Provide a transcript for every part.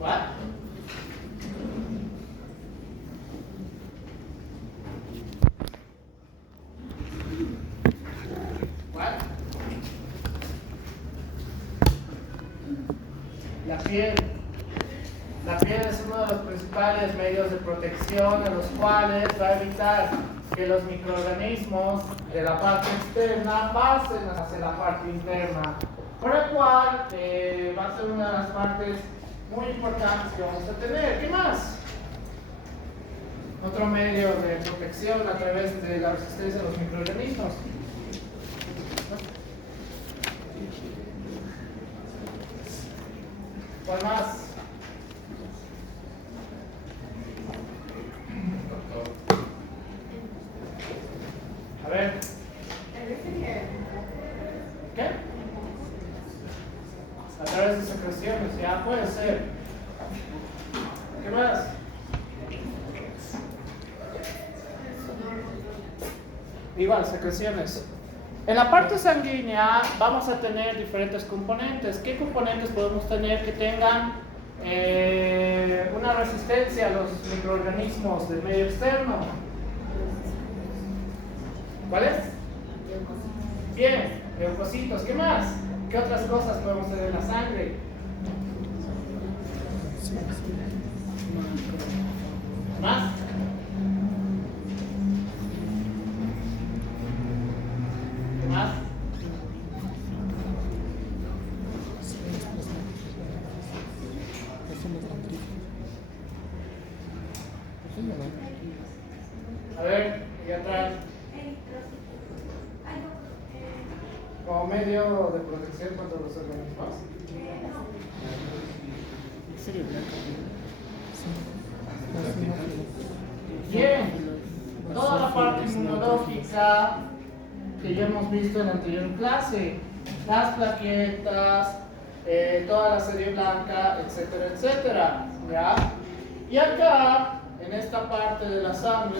What? What? La piel. La piel es uno de los principales medios de protección en los cuales va a evitar que los microorganismos de la parte externa pasen hacia la parte interna, por el cual va a ser una de las partes muy importantes que vamos a tener. ¿Qué más? Otro medio de protección a través de la resistencia de los microorganismos. ¿Cuál más? A ver. ¿Qué? A través de secreciones, ya puede ser. ¿Qué más? Igual, secreciones. En la parte sanguínea vamos a tener diferentes componentes. ¿Qué componentes podemos tener que tengan una resistencia a los microorganismos del medio externo? ¿Cuáles? Bien, leucocitos. ¿Qué más? ¿Qué otras cosas podemos tener en la sangre? ¿Más? ¿Qué más? A ver, y atrás. Como medio de protección contra los organismos. Bien, toda la parte inmunológica que ya hemos visto en la anterior clase, las plaquetas, toda la serie blanca, etcétera, etcétera, ¿ya? Y acá, en esta parte de la sangre,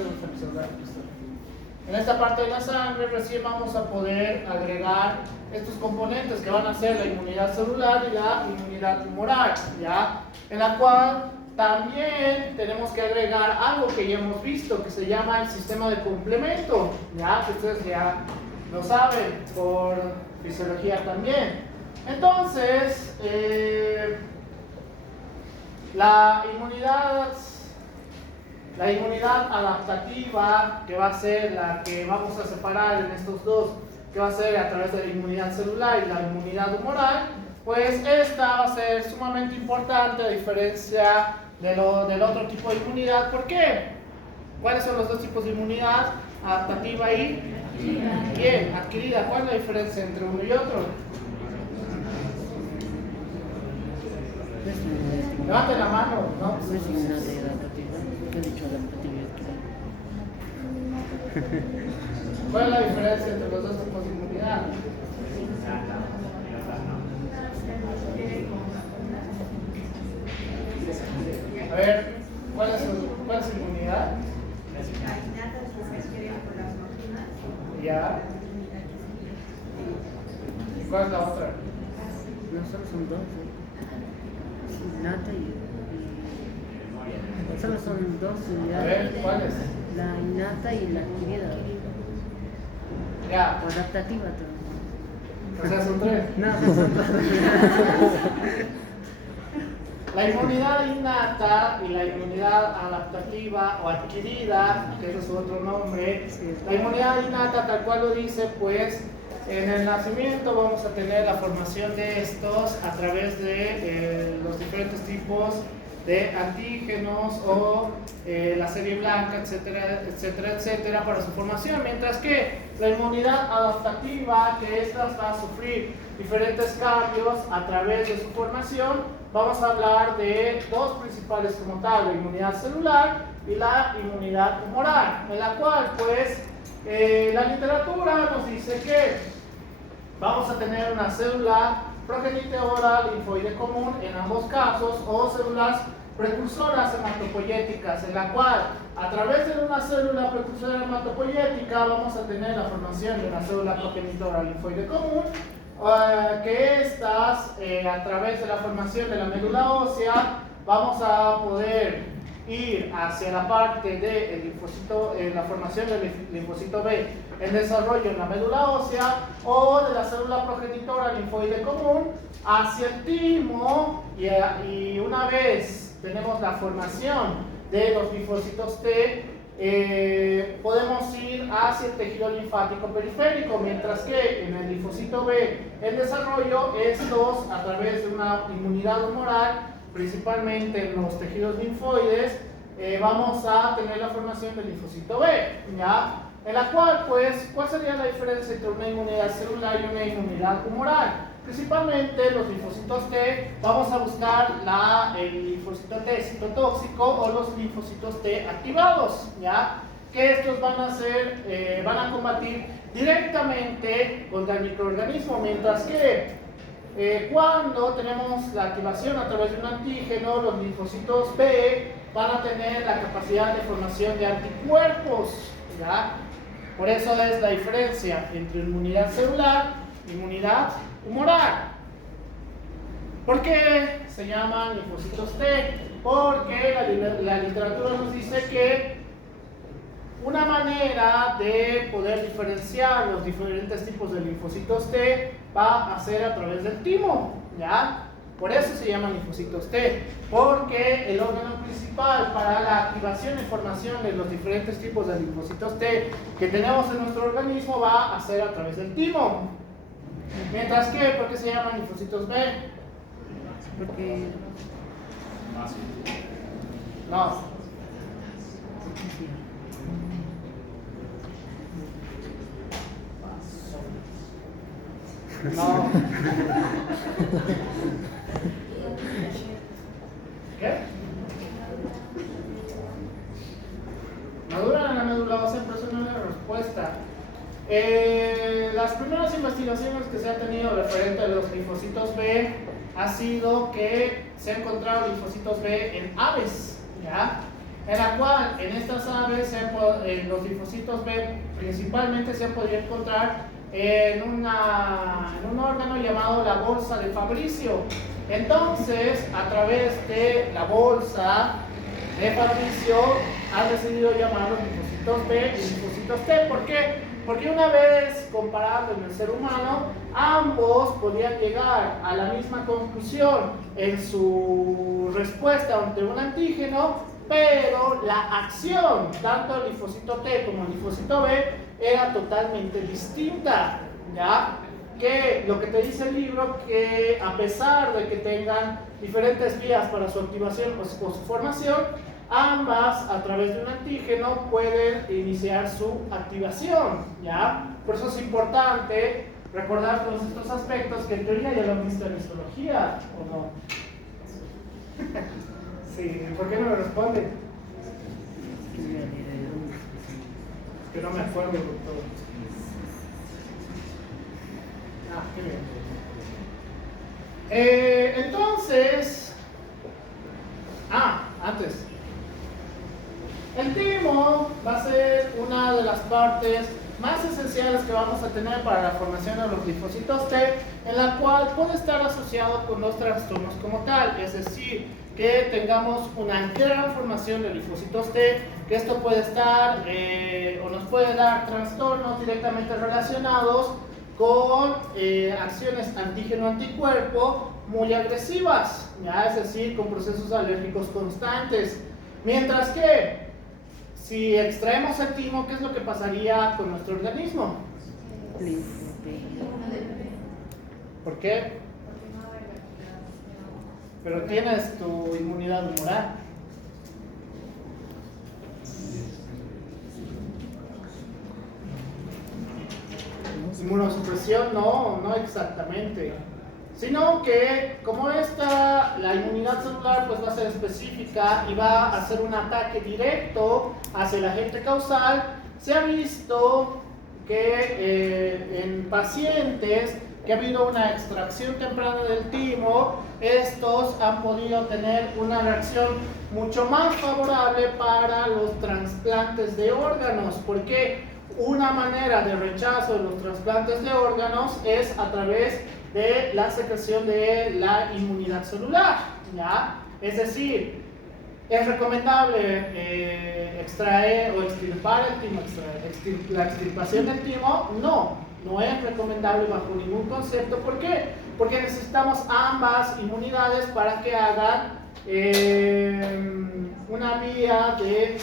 en esta parte de la sangre recién vamos a poder agregar estos componentes que van a ser la inmunidad celular y la inmunidad tumoral, ¿ya? En la cual también tenemos que agregar algo que ya hemos visto, que se llama el sistema de complemento, ¿ya? Que ustedes ya lo saben por fisiología también. Entonces, la inmunidad adaptativa, que va a ser la que vamos a separar en estos dos, que va a ser a través de la inmunidad celular y la inmunidad humoral, pues esta va a ser sumamente importante a diferencia del otro tipo de inmunidad. ¿Por qué? ¿Cuáles son los dos tipos de inmunidad? Adaptativa y bien, adquirida. ¿Cuál es la diferencia entre uno y otro? Levanten la mano, ¿no? ¿Cuál es la diferencia entre los dos tipos de inmunidad? A ver, ¿cuál es su inmunidad? Ya. ¿Y cuál es la otra? No, son dos. Innata y solo son dos unidades. A ver, ¿cuáles? La innata y la adquirida. Ya. O adaptativa también. O sea, son tres. No, son dos. La inmunidad innata y la inmunidad adaptativa o adquirida, que ese es su otro nombre. La inmunidad innata, tal cual lo dice, pues en el nacimiento vamos a tener la formación de estos a través de los diferentes tipos de antígenos o la serie blanca, etcétera, etcétera, etcétera, para su formación, mientras que la inmunidad adaptativa, que esta va a sufrir diferentes cambios a través de su formación, vamos a hablar de dos principales como tal, la inmunidad celular y la inmunidad humoral, en la cual pues la literatura nos dice que vamos a tener una célula progenitora linfoide común en ambos casos, o células precursoras hematopoyéticas, en la cual a través de una célula precursora hematopoyética vamos a tener la formación de una célula progenitora linfoide común, que estas a través de la formación de la médula ósea vamos a poder ir hacia la parte del linfocito, la formación del linfocito B, el desarrollo en la médula ósea, o de la célula progenitora linfoide común hacia el timo, y una vez tenemos la formación de los linfocitos T, podemos ir hacia el tejido linfático periférico, mientras que en el linfocito B, el desarrollo, estos a través de una inmunidad humoral, principalmente en los tejidos linfoides, vamos a tener la formación del linfocito B, ¿ya? En la cual, pues, ¿cuál sería la diferencia entre una inmunidad celular y una inmunidad humoral? Principalmente los linfocitos T, vamos a buscar el linfocito T citotóxico o los linfocitos T activados, ¿ya? Que estos van a combatir directamente contra el microorganismo, mientras que cuando tenemos la activación a través de un antígeno, los linfocitos B van a tener la capacidad de formación de anticuerpos, ¿ya? Por eso es la diferencia entre inmunidad celular e inmunidad humoral. ¿Por qué se llaman linfocitos T? Porque la literatura nos dice que una manera de poder diferenciar los diferentes tipos de linfocitos T va a ser a través del timo, ¿ya? Por eso se llaman linfocitos T, porque el órgano principal para la activación y formación de los diferentes tipos de linfocitos T que tenemos en nuestro organismo va a ser a través del timo. Mientras que, ¿por qué se llaman linfocitos B? Porque No. No. ¿Qué? Maduran en la médula ósea, pero eso no es la respuesta. Las primeras investigaciones que se han tenido referente a los linfocitos B ha sido que se han encontrado linfocitos B en aves, ¿ya? En la cual, en estas aves, los linfocitos B principalmente se han podido encontrar en un órgano llamado la bolsa de Fabricio. Entonces, a través de la bolsa de Fabricio, han decidido llamar los linfocitos B y linfocitos T. ¿Por qué? Porque una vez comparado en el ser humano, ambos podían llegar a la misma conclusión en su respuesta ante un antígeno, pero la acción, tanto el linfocito T como el linfocito B, era totalmente distinta, ¿ya? Que lo que te dice el libro, que a pesar de que tengan diferentes vías para su activación o su formación, ambas a través de un antígeno pueden iniciar su activación, ¿ya? Por eso es importante recordar todos estos aspectos que en teoría ya lo han visto en histología, ¿o no? Sí, ¿por qué no me responden? Que no me acuerdo, doctor. Ah, qué bien. Entonces, antes, el timo va a ser una de las partes más esenciales que vamos a tener para la formación de los linfocitos T, en la cual puede estar asociado con los trastornos como tal, es decir, que tengamos una gran formación de linfocitos T, que esto puede estar o nos puede dar trastornos directamente relacionados con acciones antígeno-anticuerpo muy agresivas, ¿ya? Es decir, con procesos alérgicos constantes. Mientras que, si extraemos el timo, ¿qué es lo que pasaría con nuestro organismo? ¿Por qué? Pero tienes tu inmunidad humoral. Inmunosupresión no exactamente, sino que como la inmunidad celular pues va a ser específica y va a hacer un ataque directo hacia el agente causal, se ha visto que en pacientes que ha habido una extracción temprana del timo, estos han podido tener una reacción mucho más favorable para los trasplantes de órganos. ¿Por qué? Una manera de rechazo de los trasplantes de órganos es a través de la secreción de la inmunidad celular, ¿ya? Es decir, ¿es recomendable extraer o extirpar el timo, la extirpación del timo? No es recomendable bajo ningún concepto. ¿Por qué? Porque necesitamos ambas inmunidades para que hagan una vía de...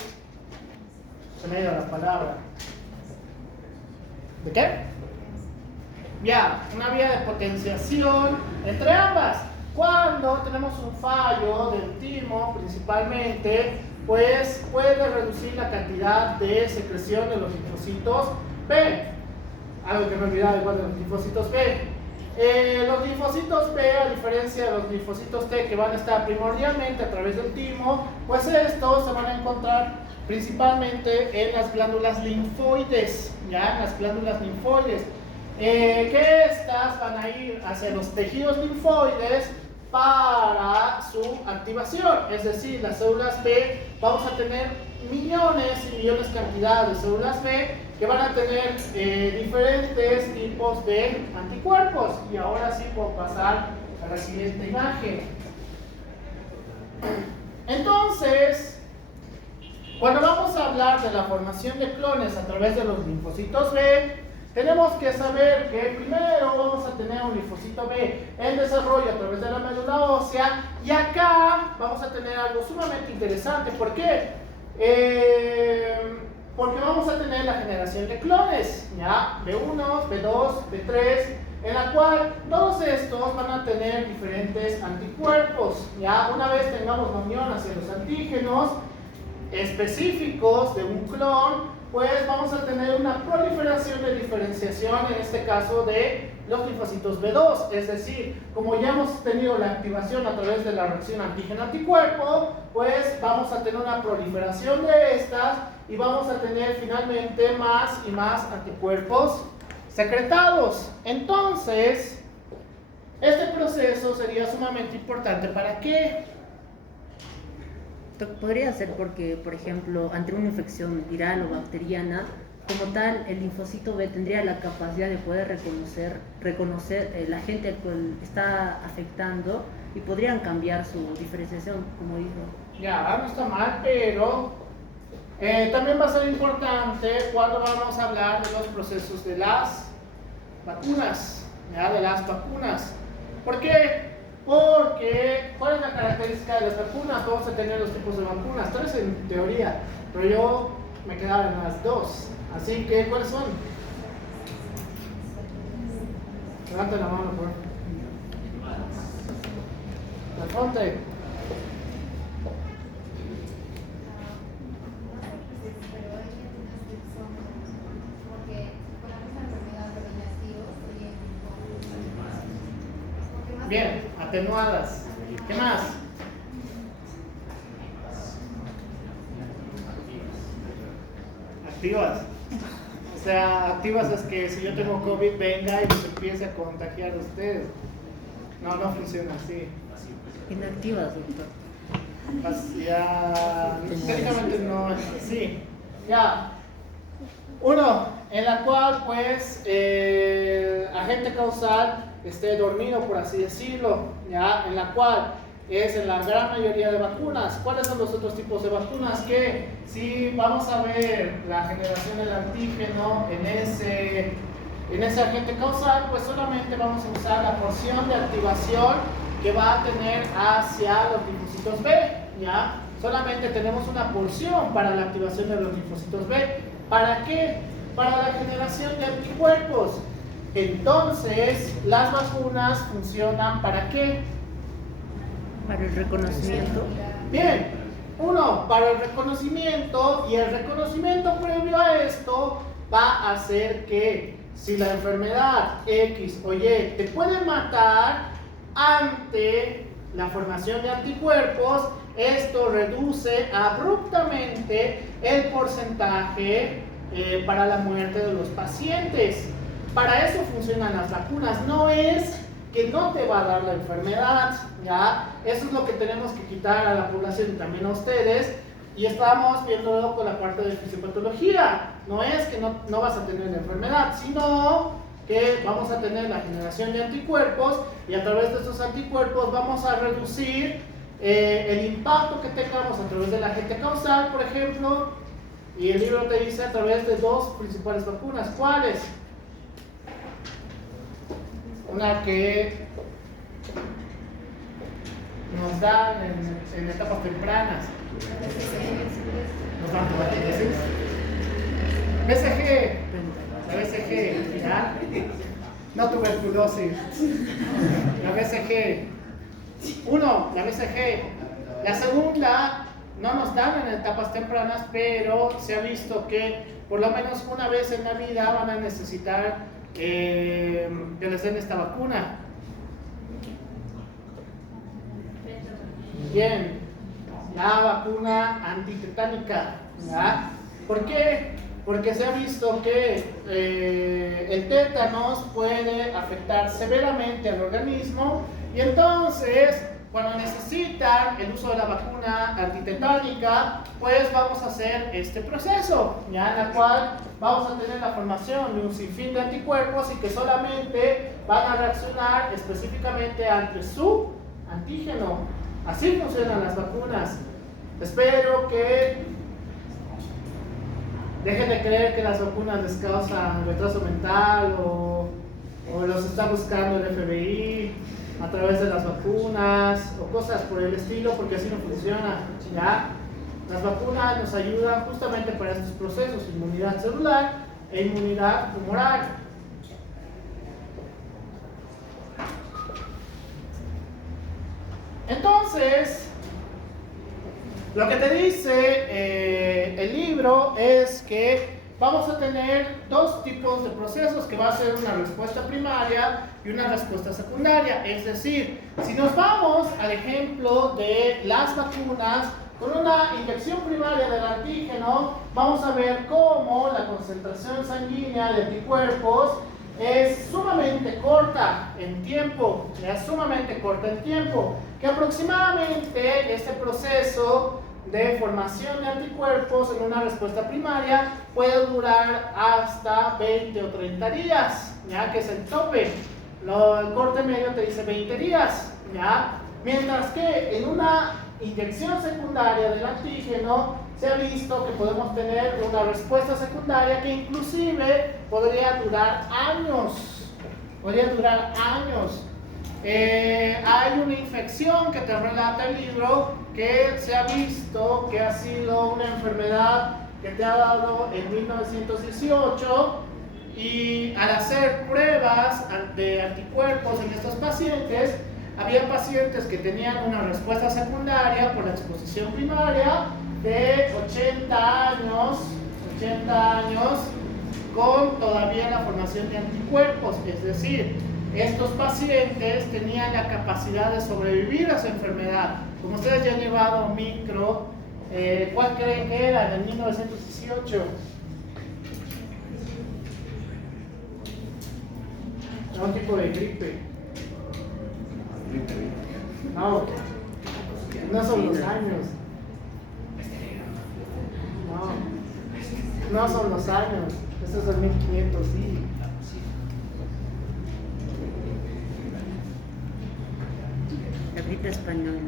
Se me ha ido la palabra. ¿De qué? Ya, una vía de potenciación entre ambas. Cuando tenemos un fallo del timo, principalmente, pues puede reducir la cantidad de secreción de los linfocitos B. Algo que me he olvidado igual de los linfocitos B. Los linfocitos B, a diferencia de los linfocitos T, que van a estar primordialmente a través del timo, pues estos se van a encontrar principalmente en las glándulas linfoides, ¿ya? En las glándulas linfoides. Que estas van a ir hacia los tejidos linfoides para su activación, es decir, las células B, vamos a tener millones y millones de cantidades de células B que van a tener diferentes tipos de anticuerpos. Y ahora sí puedo pasar a la siguiente imagen. Entonces, cuando vamos a hablar de la formación de clones a través de los linfocitos B, tenemos que saber que primero vamos a tener un linfocito B en desarrollo a través de la médula ósea, y acá vamos a tener algo sumamente interesante. ¿Por qué? Porque vamos a tener la generación de clones, ¿ya? B1, B2, B3, en la cual todos estos van a tener diferentes anticuerpos, ¿ya? Una vez tengamos la unión hacia los antígenos específicos de un clon, pues vamos a tener una proliferación de diferenciación, en este caso de los linfocitos B2, es decir, como ya hemos tenido la activación a través de la reacción antígeno-anticuerpo, pues vamos a tener una proliferación de estas y vamos a tener finalmente más y más anticuerpos secretados. Entonces, este proceso sería sumamente importante. ¿Para qué? Podría ser porque, por ejemplo, ante una infección viral o bacteriana, como tal, el linfocito B tendría la capacidad de poder reconocer el agente al cual está afectando y podrían cambiar su diferenciación, como dijo. Ya, no está mal, pero también va a ser importante cuando vamos a hablar de los procesos de las vacunas, ¿ya? De las vacunas. ¿Por qué? Porque, ¿cuál es la característica de las vacunas? Vamos a tener los tipos de vacunas, 3 en teoría, pero yo me quedaba en las 2. Así que, ¿cuáles son? Levanten la mano, por favor. La fronte. Bien, atenuadas. ¿Qué más? Activas. O sea, activas es que si yo tengo COVID venga y se empiece a contagiar a ustedes. No funciona así. Inactivas, doctor. Ya, técnicamente no es así. Ya. Uno, en la cual pues agente causal esté dormido, por así decirlo, ¿ya? En la cual es en la gran mayoría de vacunas. ¿Cuáles son los otros tipos de vacunas? Que si vamos a ver la generación del antígeno en ese agente causal, pues solamente vamos a usar la porción de activación que va a tener hacia los linfocitos B, ¿ya? Solamente tenemos una porción para la activación de los linfocitos B. ¿Para qué? Para la generación de anticuerpos. Entonces, las vacunas funcionan ¿para qué? Para el reconocimiento. Bien, uno, para el reconocimiento, y el reconocimiento previo a esto va a hacer que si la enfermedad X o Y te puede matar ante la formación de anticuerpos, esto reduce abruptamente el porcentaje para la muerte de los pacientes. Para eso funcionan las vacunas, no es que no te va a dar la enfermedad, ¿ya? Eso es lo que tenemos que quitar a la población y también a ustedes, y estamos viéndolo con la parte de fisiopatología. No es que no vas a tener la enfermedad, sino que vamos a tener la generación de anticuerpos y a través de estos anticuerpos vamos a reducir el impacto que tengamos a través del agente causal, por ejemplo, y el libro te dice a través de dos principales vacunas. ¿Cuáles? Una que nos dan en etapas tempranas. Nos dan tuberculosis. BCG, la BCG, ¿ya? No tuberculosis. La BCG. Uno, la BCG. La segunda, no nos dan en etapas tempranas, pero se ha visto que por lo menos una vez en la vida van a necesitar que les den esta vacuna. Bien, la vacuna antitetánica, ¿ya? ¿Por qué? Porque se ha visto que el tétanos puede afectar severamente al organismo y entonces cuando necesitan el uso de la vacuna antitetánica, pues vamos a hacer este proceso, ¿ya? En la cual vamos a tener la formación de un sinfín de anticuerpos y que solamente van a reaccionar específicamente ante su antígeno. Así funcionan las vacunas. Espero que dejen de creer que las vacunas les causan retraso mental o los está buscando el FBI a través de las vacunas o cosas por el estilo, porque así no funciona, ¿ya? Las vacunas nos ayudan justamente para estos procesos, inmunidad celular e inmunidad tumoral. Entonces, lo que te dice el libro es que vamos a tener dos tipos de procesos, que va a ser una respuesta primaria y una respuesta secundaria. Es decir, si nos vamos al ejemplo de las vacunas, con una inyección primaria del antígeno, vamos a ver cómo la concentración sanguínea de anticuerpos es sumamente corta en tiempo, que aproximadamente este proceso de formación de anticuerpos en una respuesta primaria puede durar hasta 20 o 30 días, ¿ya? Que es el tope. El corte medio te dice 20 días, ¿ya? Mientras que en una inyección secundaria del antígeno se ha visto que podemos tener una respuesta secundaria que inclusive podría durar años. Hay una infección que te relata el libro que se ha visto que ha sido una enfermedad que te ha dado en 1918 y al hacer pruebas de anticuerpos en estos pacientes, había pacientes que tenían una respuesta secundaria por la exposición primaria de 80 años con todavía la formación de anticuerpos, es decir, estos pacientes tenían la capacidad de sobrevivir a su enfermedad. Como ustedes ya han llevado micro, ¿cuál creen que era en el 1918? Un tipo de gripe. No son los años. No son los años. Esto es el 1500, sí. La gripe española.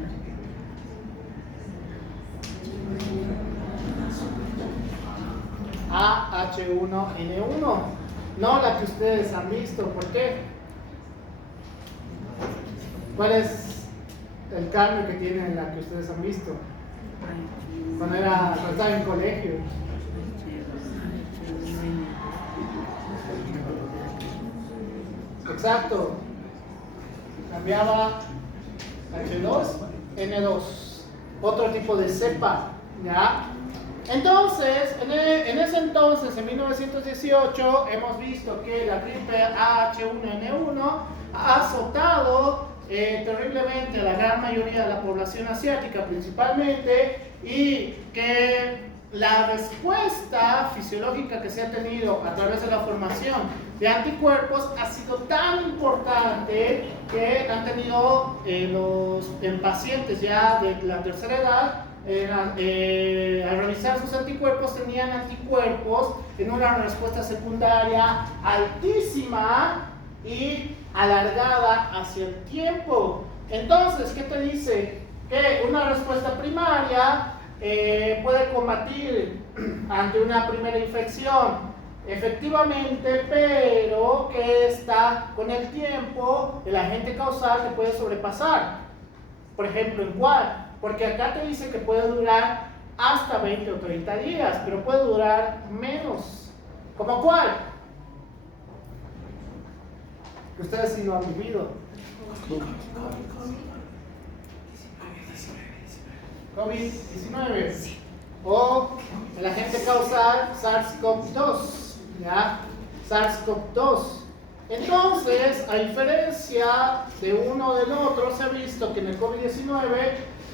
AH1N1, no la que ustedes han visto. ¿Por qué? ¿Cuál es el cambio que tiene en la que ustedes han visto? Cuando estaba en colegio. Exacto. Cambiaba H2, N2. Otro tipo de cepa, ¿ya? Entonces, en ese entonces, en 1918, hemos visto que la gripe H1N1 ha azotado terriblemente a la gran mayoría de la población asiática principalmente, y que la respuesta fisiológica que se ha tenido a través de la formación de anticuerpos ha sido tan importante que han tenido en pacientes ya de la tercera edad, al revisar sus anticuerpos, tenían anticuerpos en una respuesta secundaria altísima y alargada hacia el tiempo. Entonces, ¿qué te dice? Que una respuesta primaria puede combatir ante una primera infección efectivamente, pero que con el tiempo el agente causal te puede sobrepasar. Por ejemplo, ¿en cuál? Porque acá te dice que puede durar hasta 20 o 30 días, pero puede durar menos. ¿Cómo cuál? Que ustedes sí lo han vivido. COVID-19 o el agente causal SARS-CoV-2, ¿ya? SARS-CoV-2. Entonces, a diferencia de uno del otro, se ha visto que en el COVID-19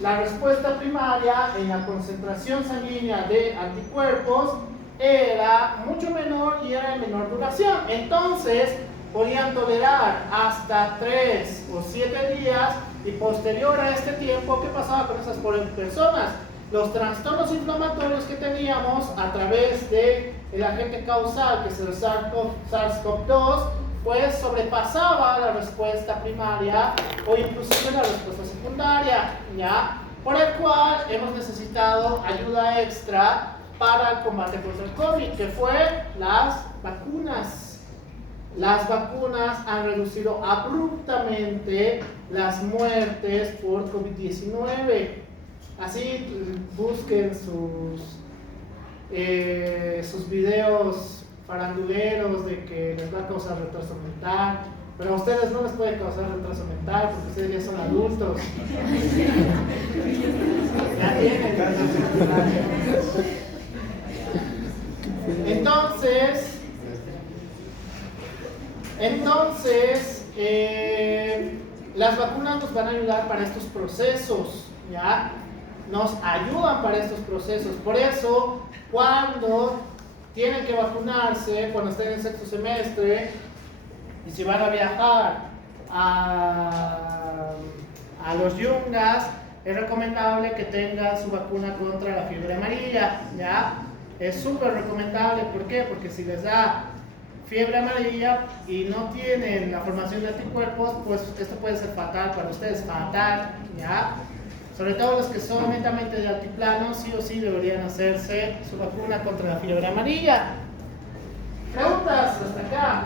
la respuesta primaria en la concentración sanguínea de anticuerpos era mucho menor y era de menor duración. Entonces, podían tolerar hasta 3 o 7 días y posterior a este tiempo, ¿qué pasaba con esas personas? Los trastornos inflamatorios que teníamos a través del agente causal, que es el SARS-CoV-2, pues sobrepasaba la respuesta primaria o inclusive la respuesta secundaria, ¿ya? Por el cual hemos necesitado ayuda extra para el combate contra el COVID, que fue las vacunas. Las vacunas han reducido abruptamente las muertes por COVID-19. Así busquen sus videos faranduleros de que les va a causar retraso mental, pero a ustedes no les puede causar retraso mental porque ustedes ya son adultos. Ya tienen. Entonces, las vacunas nos van a ayudar para estos procesos, ¿ya? Nos ayudan para estos procesos. Por eso, cuando tienen que vacunarse, cuando estén en sexto semestre, y si van a viajar a los yungas, es recomendable que tengan su vacuna contra la fiebre amarilla, ¿ya? Es súper recomendable. ¿Por qué? Porque si les da fiebre amarilla y no tienen la formación de anticuerpos, pues esto puede ser fatal para ustedes, fatal, ¿ya? Sobre todo los que son netamente de altiplano, sí o sí deberían hacerse su vacuna contra la fiebre amarilla. ¿Preguntas hasta acá?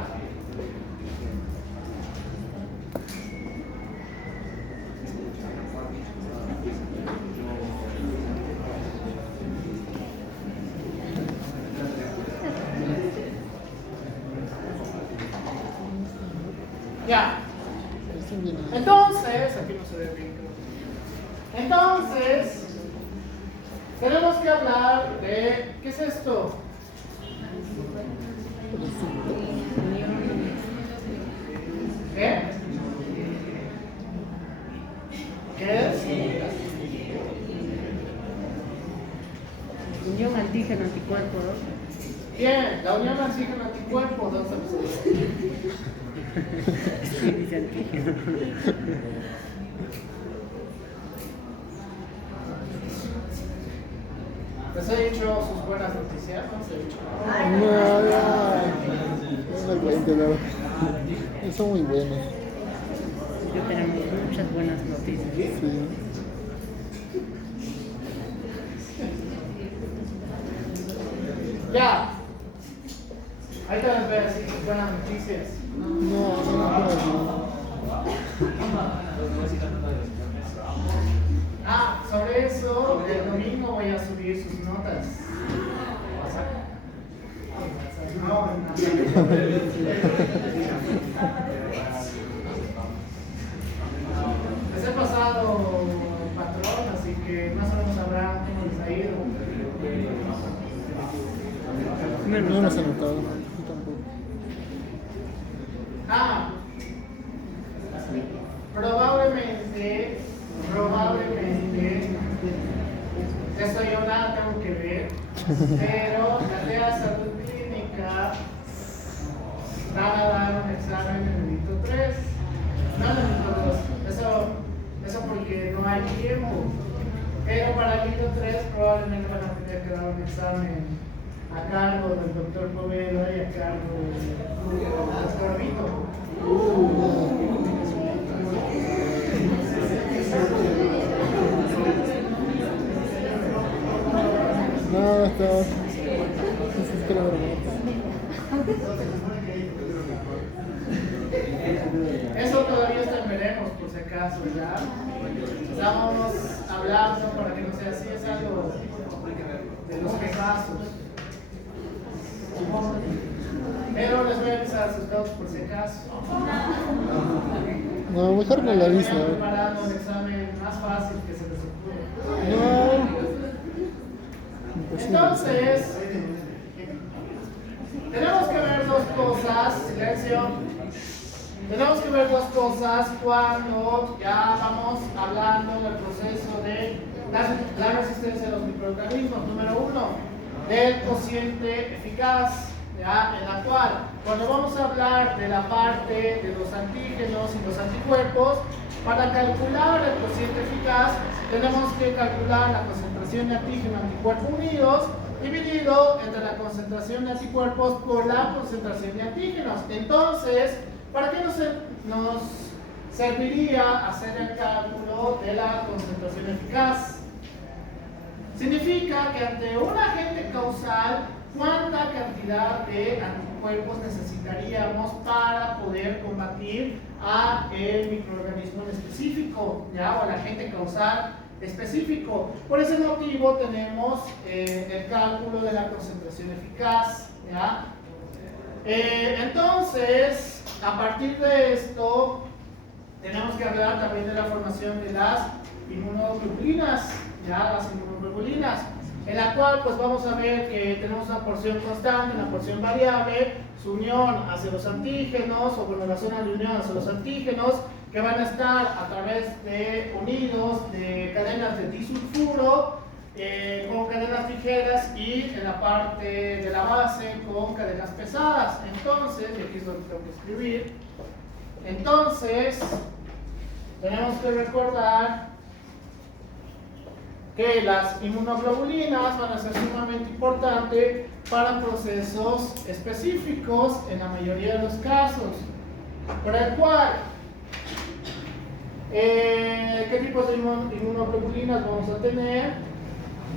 Ya. Entonces, aquí no se ve bien. Entonces, tenemos que hablar de, ¿qué es esto? ¿Qué? ¿Qué es? Unión antígeno-anticuerpo, ¿no? Bien, la unión antígeno-anticuerpo, ¿dónde está? Sí, dice antígeno. ¿Les he dicho sus buenas noticias? ¿No les he dicho? No me cuente, no. Son muy buenos. Yo tenemos muchas buenas noticias. Sí. Ya. Ahí te las veo así, sus buenas noticias. Sobre eso, el domingo voy a subir sus notas. Les he pasado patrón, así que más o menos sabrán cómo les ha ido. No nos han notado, yo tampoco. Probablemente, esto yo nada tengo que ver. pero la de salud clínica van a dar un examen en el hito 3, no en el hito 2. Eso porque no hay tiempo. Pero para el hito 3 probablemente van a tener que dar un examen a cargo del doctor Poveda y a cargo del doctor Vito. No, está. Es que la verdad. Eso todavía está en veremos, por si acaso, ¿ya? Estamos hablando para que no sea así, es algo de los casos. Pero les voy a avisar a sus datos por si acaso. No, mejor no la avisa. Vayan preparando un examen más fácil que se les ocurra. No. Imposible. Entonces, tenemos que ver dos cosas, silencio. Tenemos que ver dos cosas cuando ya vamos hablando del proceso de la resistencia de los microorganismos. Número uno, del cociente eficaz, ¿ya? En la cual, cuando vamos a hablar de la parte de los antígenos y los anticuerpos, para calcular el cociente eficaz, tenemos que calcular la concentración de antígeno y anticuerpo unidos, dividido entre la concentración de anticuerpos por la concentración de antígenos. Entonces, ¿para qué nos serviría hacer el cálculo de la concentración eficaz? Significa que ante un agente causal, ¿cuánta cantidad de anticuerpos necesitaríamos para poder combatir a el microorganismo en específico, ¿ya? O al agente causal específico? Por ese motivo tenemos el cálculo de la concentración eficaz, ¿ya? Entonces, a partir de esto, tenemos que hablar también de la formación de las inmunoglobulinas, ¿ya? Las inmunoglobulinas, en la cual pues vamos a ver que tenemos una porción constante, una porción variable, su unión hacia los antígenos, o bueno, la zona de unión hacia los antígenos, que van a estar a través de unidos de cadenas de disulfuro, con cadenas ligeras, y en la parte de la base con cadenas pesadas. Entonces, y aquí es donde tengo que escribir, entonces tenemos que recordar que las inmunoglobulinas van a ser sumamente importantes para procesos específicos en la mayoría de los casos, por el cual ¿qué tipos de inmunoglobulinas vamos a tener?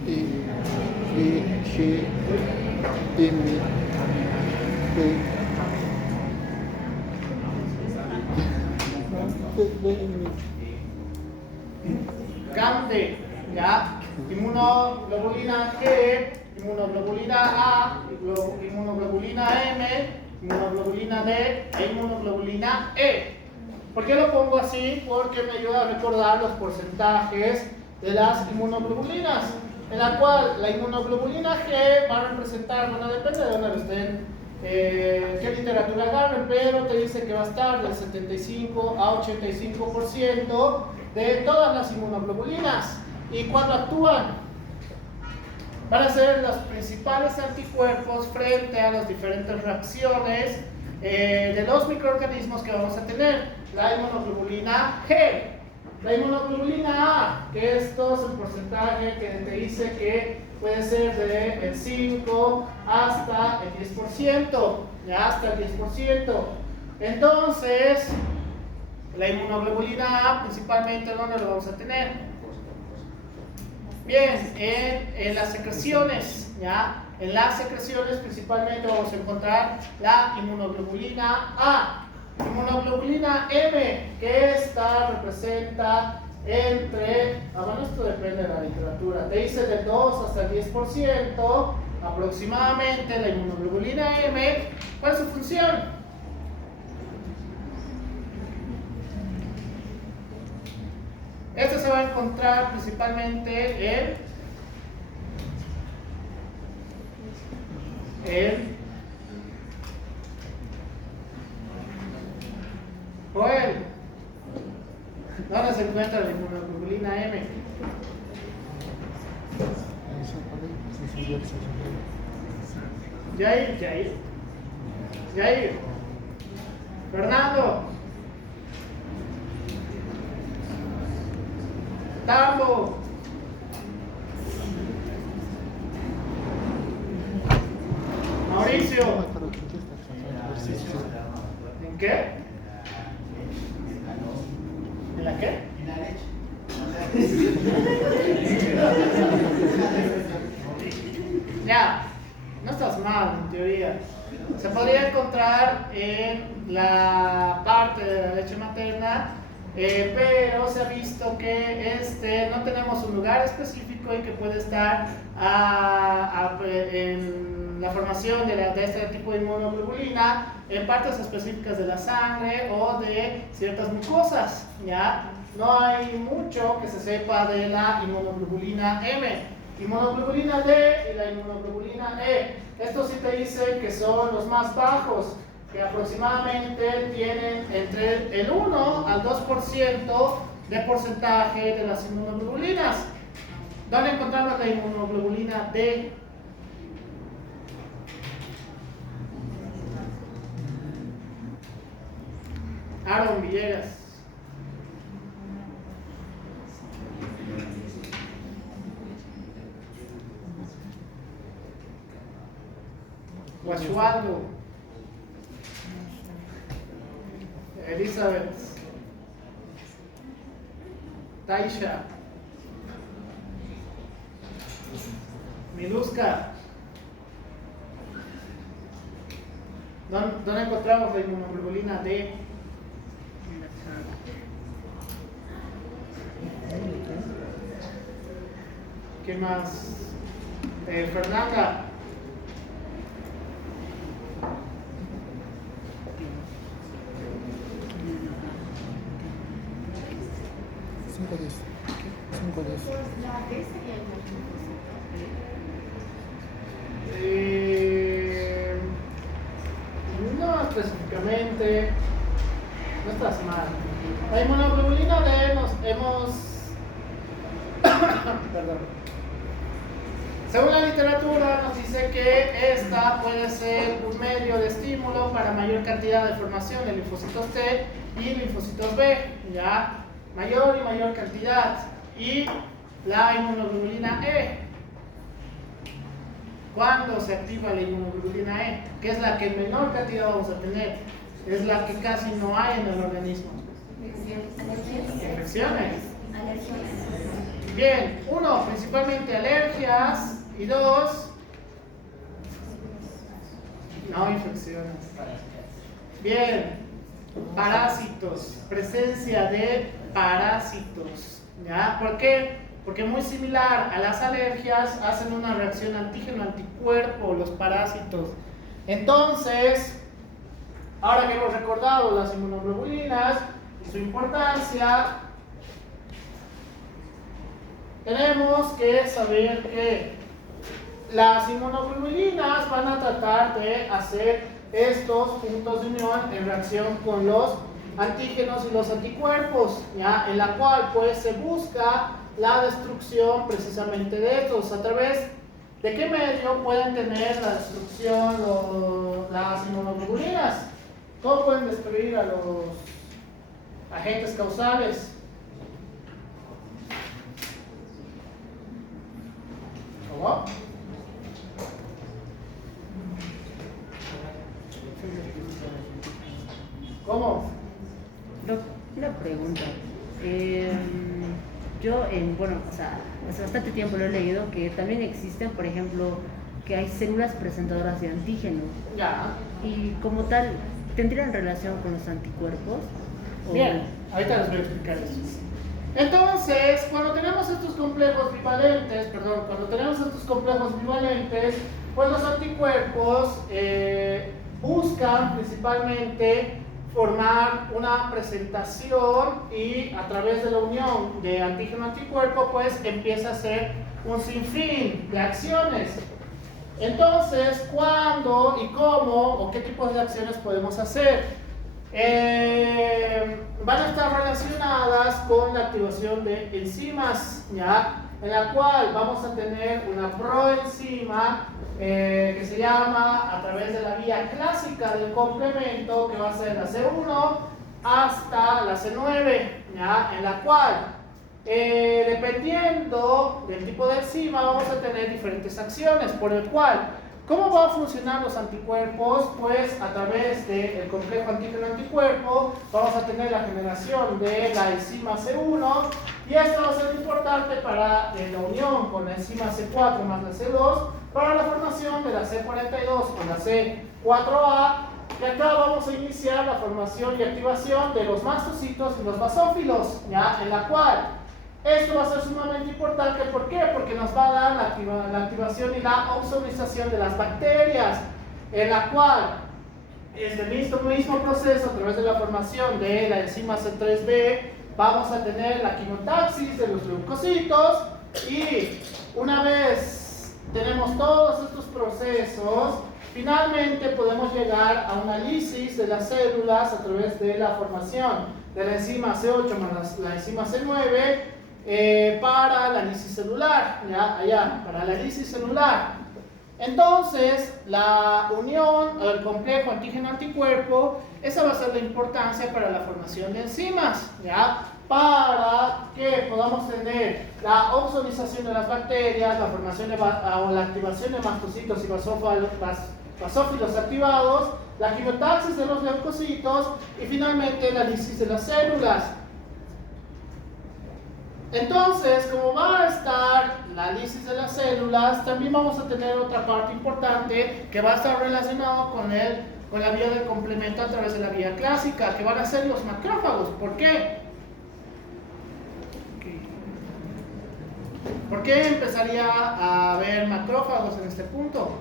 E, G, M, P, GAMD, ¿ya? Inmunoglobulina G, inmunoglobulina A, inmunoglobulina M, inmunoglobulina D e inmunoglobulina E. ¿Por qué lo pongo así? Porque me ayuda a recordar los porcentajes de las inmunoglobulinas, en la cual la inmunoglobulina G va a representar, bueno, depende de dónde lo estén, qué literatura agarren, pero te dice que va a estar del 75 a 85% de todas las inmunoglobulinas. Y cuando actúan, van a ser los principales anticuerpos frente a las diferentes reacciones de los microorganismos que vamos a tener. La inmunoglobulina G, la inmunoglobulina A, que esto es un porcentaje que te dice que puede ser de el 5 hasta el 10%, ya hasta el 10%. Entonces, la inmunoglobulina A principalmente, ¿dónde lo vamos a tener? Bien, en las secreciones, ¿ya? En las secreciones principalmente vamos a encontrar la inmunoglobulina A. Inmunoglobulina M, que esta representa entre, bueno, esto depende de la literatura, te dice del 2 hasta el 10% aproximadamente. La inmunoglobulina M, ¿cuál es su función? Esto se va a encontrar principalmente en Joel, ¿dónde se encuentra la inmunoglobulina M? Jair. Fernando. Tambo. Mauricio. ¿En qué? ¿En la qué? Ya, no estás mal en teoría. Se podría encontrar en la parte de la leche materna, pero se ha visto que no tenemos un lugar específico y que puede estar en la formación de este tipo de inmunoglobulina en partes específicas de la sangre o de ciertas mucosas, ¿ya? No hay mucho que se sepa de la inmunoglobulina M, inmunoglobulina D y la inmunoglobulina E. Esto sí te dice que son los más bajos, que aproximadamente tienen entre el 1 al 2% de porcentaje de las inmunoglobulinas. ¿Dónde encontramos la inmunoglobulina D? Aaron Villegas. Guachualdo. Elizabeth. Taisha. Miluska. ¿Dónde encontramos la inmunoglobulina D? ¿Qué más? Fernanda. No específicamente, no estás mal. La inmunoglobulina D perdón. Según la literatura nos dice que esta puede ser un medio de estímulo para mayor cantidad de formación de linfocitos T y linfocitos B, ¿ya? Mayor y mayor cantidad. Y la inmunoglobulina E. ¿Cuándo se activa la inmunoglobulina E? Que es la que en menor cantidad vamos a tener. Es la que casi no hay en el organismo. Infecciones. Bien, uno, principalmente alergias. Y dos, no infecciones. Bien, parásitos, presencia de parásitos. ¿Ya? ¿Por qué? Porque muy similar a las alergias hacen una reacción antígeno-anticuerpo los parásitos. Entonces, ahora que hemos recordado las inmunoglobulinas y su importancia, tenemos que saber que las inmunoglobulinas van a tratar de hacer estos puntos de unión en reacción con los antígenos y los anticuerpos, ¿ya? En la cual pues se busca la destrucción precisamente de estos. ¿A través de qué medio pueden tener la destrucción las inmunoglobulinas? ¿Cómo pueden destruir a los agentes causales? ¿Cómo? ¿Cómo? Una pregunta. Yo, hace bastante tiempo lo he leído que también existen, por ejemplo, que hay células presentadoras de antígenos. Ya. Y como tal, ¿tendrían relación con los anticuerpos? Bien, ahorita les voy a explicar eso. Entonces, cuando tenemos estos complejos bivalentes, pues los anticuerpos buscan principalmente formar una presentación y a través de la unión de antígeno-anticuerpo pues empieza a hacer un sinfín de acciones. Entonces, ¿cuándo y cómo o qué tipos de acciones podemos hacer? Van a estar relacionadas con la activación de enzimas, ¿ya? en la cual vamos a tener una proenzima que se llama a través de la vía clásica del complemento, que va a ser la C1 hasta la C9, ¿ya? En la cual, dependiendo del tipo de enzima, vamos a tener diferentes acciones, por el cual, ¿cómo van a funcionar los anticuerpos? Pues a través del complejo antígeno-anticuerpo vamos a tener la generación de la enzima C1, y esto va a ser importante para la unión con la enzima C4 más la C2 para la formación de la C42 con la C4A, y acá vamos a iniciar la formación y activación de los mastocitos y los basófilos, ¿ya? En la cual esto va a ser sumamente importante. ¿Por qué? Porque nos va a dar la activación y la ozonización de las bacterias, en la cual este mismo proceso a través de la formación de la enzima C3b vamos a tener la quimotaxis de los leucocitos, y una vez tenemos todos estos procesos, finalmente podemos llegar a una lisis de las células a través de la formación de la enzima C8 más la enzima C9 para la lisis celular, ¿ya? Allá, para la lisis celular. Entonces, la unión del complejo antígeno-anticuerpo, esa va a ser la importancia para la formación de enzimas, ¿ya? Para que podamos tener la ozonización de las bacterias, la formación o la activación de mastocitos y basófilos activados, la quimotaxis de los leucocitos y finalmente la lisis de las células. Entonces, como va a estar la lisis de las células, también vamos a tener otra parte importante que va a estar relacionado con la vía del complemento a través de la vía clásica, que van a ser los macrófagos. ¿Por qué? ¿Por qué empezaría a haber macrófagos en este punto?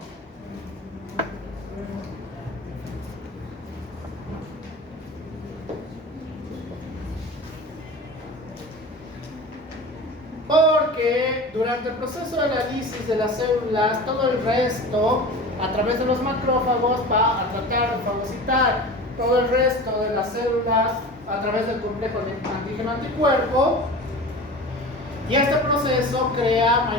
Porque durante el proceso de la lisis de las células, todo el resto, a través de los macrófagos, va a tratar de fagocitar todo el resto de las células a través del complejo antígeno-anticuerpo, y este proceso crea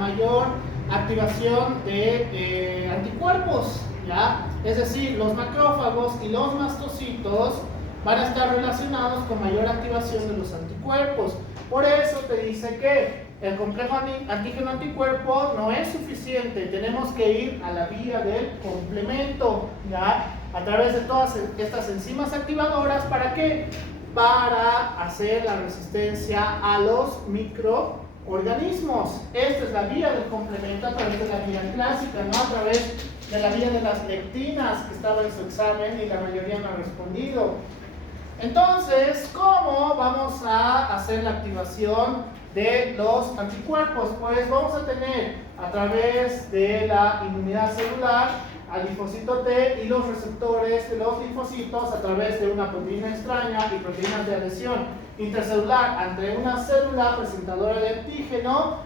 mayor activación de anticuerpos, ¿ya? Es decir, los macrófagos y los mastocitos van a estar relacionados con mayor activación de los anticuerpos. Por eso te dice que el complejo antígeno-anticuerpo no es suficiente, tenemos que ir a la vía del complemento, ¿ya? A través de todas estas enzimas activadoras. ¿Para qué? Para hacer la resistencia a los microorganismos. Esta es la vía del complemento a través de la vía clásica, no a través de la vía de las lectinas que estaba en su examen y la mayoría no ha respondido. Entonces, ¿cómo vamos a hacer la activación de los anticuerpos? Pues vamos a tener a través de la inmunidad celular al linfocito T y los receptores de los linfocitos a través de una proteína extraña y proteínas de adhesión intercelular ante una célula presentadora de antígeno.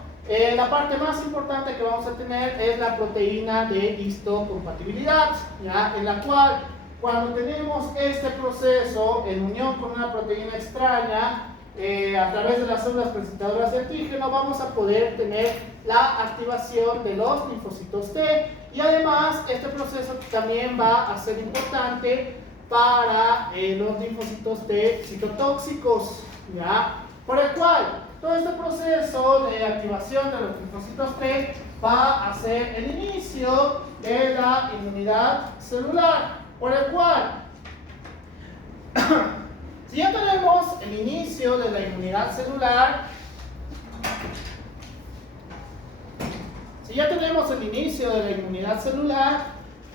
La parte más importante que vamos a tener es la proteína de histocompatibilidad, ¿ya? En la cual, cuando tenemos este proceso en unión con una proteína extraña a través de las células presentadoras de antígeno, vamos a poder tener la activación de los linfocitos T, y además este proceso también va a ser importante para los linfocitos T citotóxicos, ¿ya? Por el cual todo este proceso de activación de los linfocitos T va a ser el inicio de la inmunidad celular. Por el cual, si ya tenemos el inicio de la inmunidad celular,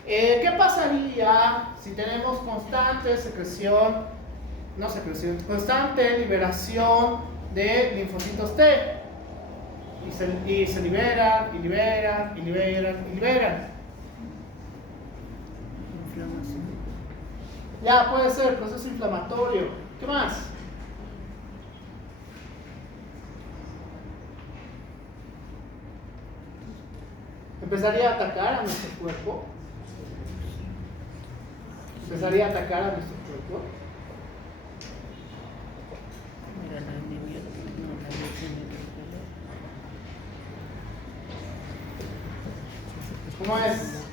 ¿qué pasaría si tenemos constante constante liberación de linfocitos T? Y se liberan, y liberan, y liberan, y liberan. Ya puede ser proceso inflamatorio. ¿Qué más? Empezaría a atacar a nuestro cuerpo. Empezaría a atacar a nuestro cuerpo. ¿Cómo es?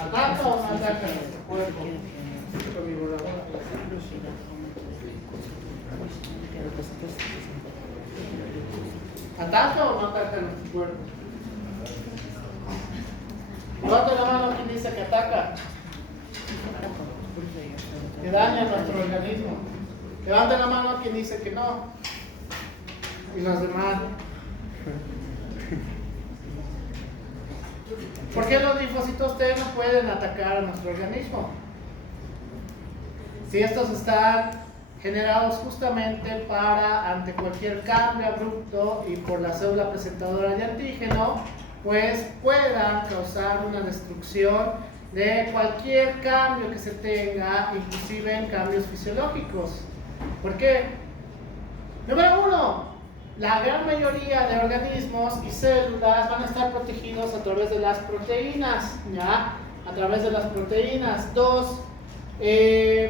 ¿Ataca o no ataca nuestro cuerpo? ¿Ataca o no ataca nuestro cuerpo? Levante la mano quien dice que ataca, que daña nuestro organismo. Levante la mano quien dice que no. Y los demás. ¿Por qué los linfocitos T no pueden atacar a nuestro organismo? Si estos están generados justamente para, ante cualquier cambio abrupto y por la célula presentadora de antígeno, pues puedan causar una destrucción de cualquier cambio que se tenga, inclusive en cambios fisiológicos. ¿Por qué? Número uno, la gran mayoría de organismos y células van a estar protegidos a través de las proteínas, ¿ya? A través de las proteínas. Dos,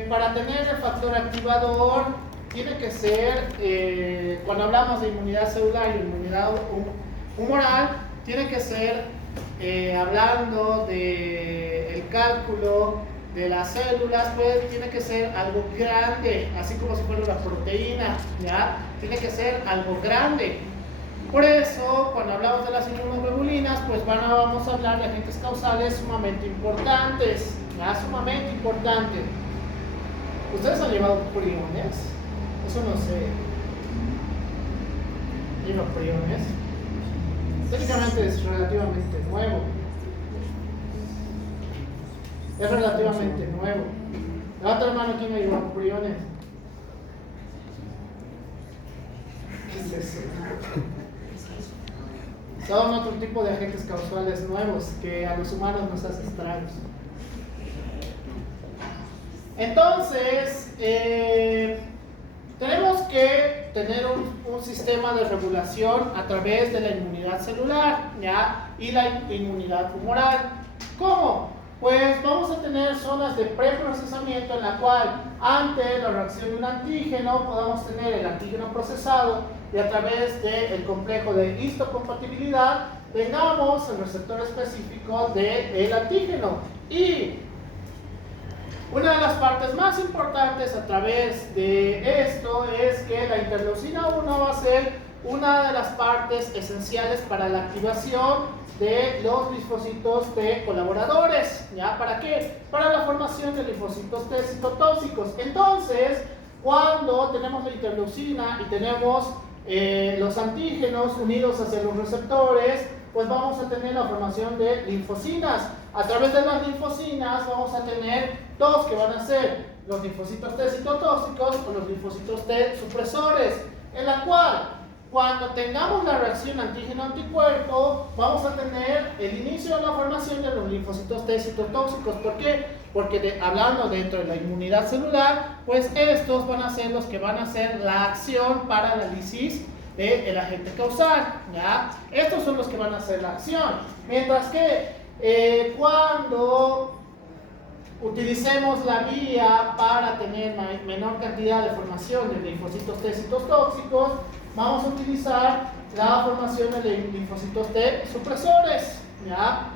para tener el factor activador, tiene que ser, cuando hablamos de inmunidad celular y inmunidad humoral, tiene que ser, hablando del cálculo de las células, pues tiene que ser algo grande, así como si fuera una proteína, ¿ya? Tiene que ser algo grande. Por eso, cuando hablamos de las inmunoglobulinas, pues vamos a hablar de agentes causales sumamente importantes, ¿ya? Sumamente importantes. ¿Ustedes han llevado priones? Eso no sé. ¿Lleva priones? Técnicamente es relativamente nuevo. Es relativamente nuevo. Levanta la mano, ¿quién me llevó priones? ¿Qué es eso? Son otro tipo de agentes causales nuevos que a los humanos nos hacen estragos. Entonces, tenemos que tener un sistema de regulación a través de la inmunidad celular, ¿ya? Y la inmunidad humoral. ¿Cómo? Pues vamos a tener zonas de preprocesamiento en la cual, ante la reacción de un antígeno, podamos tener el antígeno procesado y a través del complejo de histocompatibilidad tengamos el receptor específico del antígeno. Y una de las partes más importantes a través de esto es que la interleucina 1 va a ser una de las partes esenciales para la activación de los linfocitos T colaboradores. ¿Ya? ¿Para qué? Para la formación de linfocitos T citotóxicos. Entonces, cuando tenemos la interleucina y tenemos los antígenos unidos hacia los receptores, pues vamos a tener la formación de linfocinas. A través de las linfocinas vamos a tener dos que van a ser los linfocitos T citotóxicos o los linfocitos T supresores, en la cual cuando tengamos la reacción antígeno-anticuerpo vamos a tener el inicio de la formación de los linfocitos T citotóxicos. ¿Por qué? Porque hablando dentro de la inmunidad celular, pues estos van a ser los que van a hacer la acción para la lisis del agente causal, ¿ya? Estos son los que van a hacer la acción. Mientras que cuando utilicemos la vía para tener menor cantidad de formación de linfocitos T citotóxicos, vamos a utilizar la formación de linfocitos T supresores, ¿ya?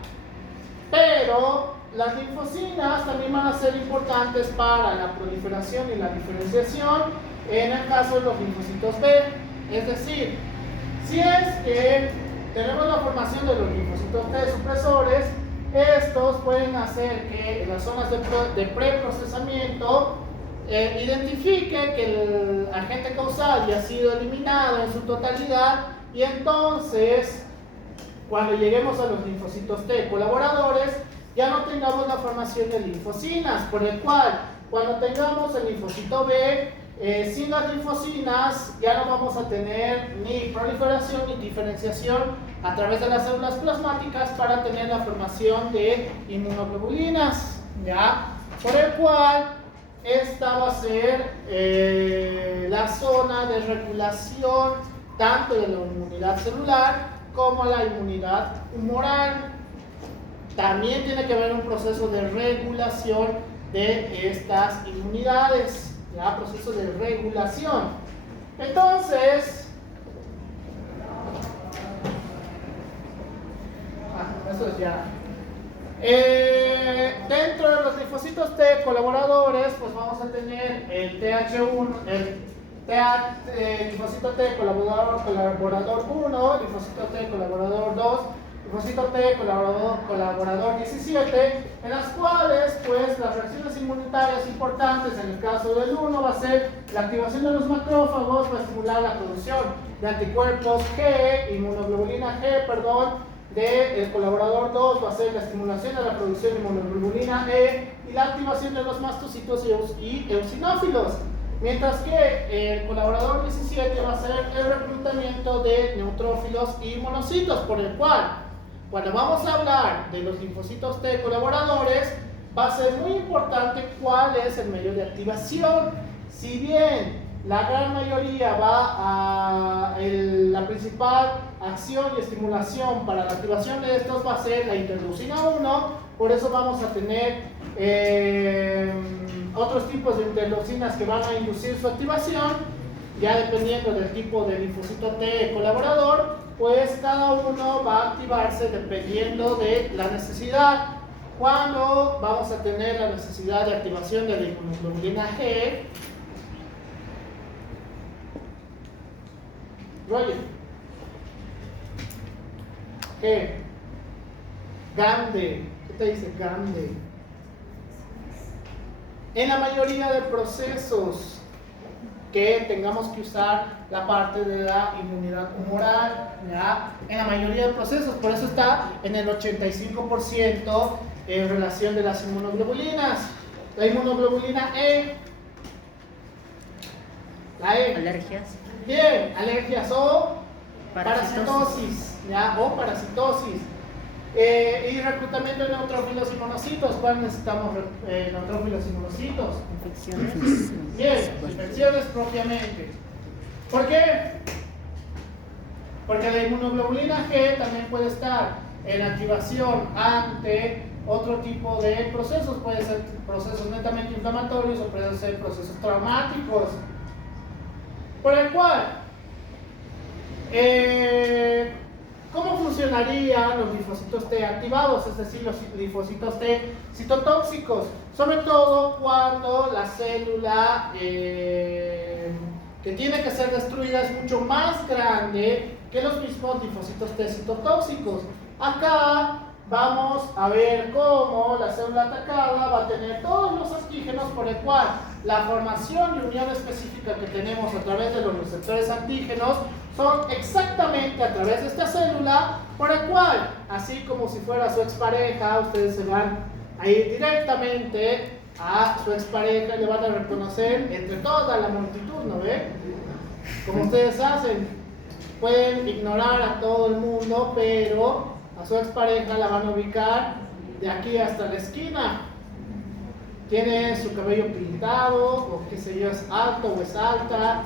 Pero las linfocinas también van a ser importantes para la proliferación y la diferenciación en el caso de los linfocitos B. Es decir, si es que tenemos la formación de los linfocitos T supresores, estos pueden hacer que en las zonas de preprocesamiento identifique que el agente causal ya ha sido eliminado en su totalidad, y entonces cuando lleguemos a los linfocitos T colaboradores ya no tengamos la formación de linfocinas, por el cual cuando tengamos el linfocito B, sin las linfocinas ya no vamos a tener ni proliferación ni diferenciación a través de las células plasmáticas para tener la formación de inmunoglobulinas, ¿ya? Por el cual esta va a ser la zona de regulación tanto de la inmunidad celular como la inmunidad humoral. También tiene que haber un proceso de regulación de estas inmunidades, ¿ya? Proceso de regulación. Entonces, eso es ya Dentro de los linfocitos T colaboradores, pues vamos a tener el TH1, linfocito T colaborador 1, linfocito T colaborador 2, linfocito T colaborador 17, en las cuales pues las reacciones inmunitarias importantes en el caso del 1 va a ser la activación de los macrófagos, va a estimular la producción de anticuerpos G, inmunoglobulina G, del colaborador 2 va a ser la estimulación de la producción de inmunoglobulina E y la activación de los mastocitos y eosinófilos. Mientras que el colaborador 17 va a ser el reclutamiento de neutrófilos y monocitos, por el cual, cuando vamos a hablar de los linfocitos T colaboradores, va a ser muy importante cuál es el medio de activación. Si bien la gran mayoría va a la principal acción y estimulación para la activación de estos va a ser la interleucina 1, por eso vamos a tener otros tipos de interleucinas que van a inducir su activación, ya dependiendo del tipo de linfocito T colaborador, pues cada uno va a activarse dependiendo de la necesidad. Cuando vamos a tener la necesidad de activación de la inmunoglobulina G, Roger, ¿qué? Gande, ¿qué te dice Gande? En la mayoría de procesos que tengamos que usar la parte de la inmunidad humoral, ¿ya? En la mayoría de procesos, por eso está en el 85% en relación de las inmunoglobulinas. La inmunoglobulina E, la E. Alergias. Bien, alergias o parasitosis, ¿ya? O parasitosis. Y reclutamiento de neutrófilos y monocitos. ¿Cuál necesitamos neutrófilos y monocitos? Infecciones. Bien, infecciones propiamente. ¿Por qué? Porque la inmunoglobulina G también puede estar en activación ante otro tipo de procesos. Puede ser procesos netamente inflamatorios o pueden ser procesos traumáticos. Por el cual, ¿cómo funcionarían los linfocitos T activados? Es decir, los linfocitos T citotóxicos. Sobre todo cuando la célula que tiene que ser destruida es mucho más grande que los mismos linfocitos T citotóxicos. Acá vamos a ver cómo la célula atacada va a tener todos los antígenos, por el cual la formación y unión específica que tenemos a través de los receptores antígenos son exactamente a través de esta célula, por el cual, así como si fuera su expareja, ustedes se van a ir directamente a su expareja y le van a reconocer entre toda la multitud, ¿no ve? Como ustedes hacen, pueden ignorar a todo el mundo, pero a su expareja la van a ubicar de aquí hasta la esquina. Tiene su cabello pintado, o qué sé yo, es alto o es alta.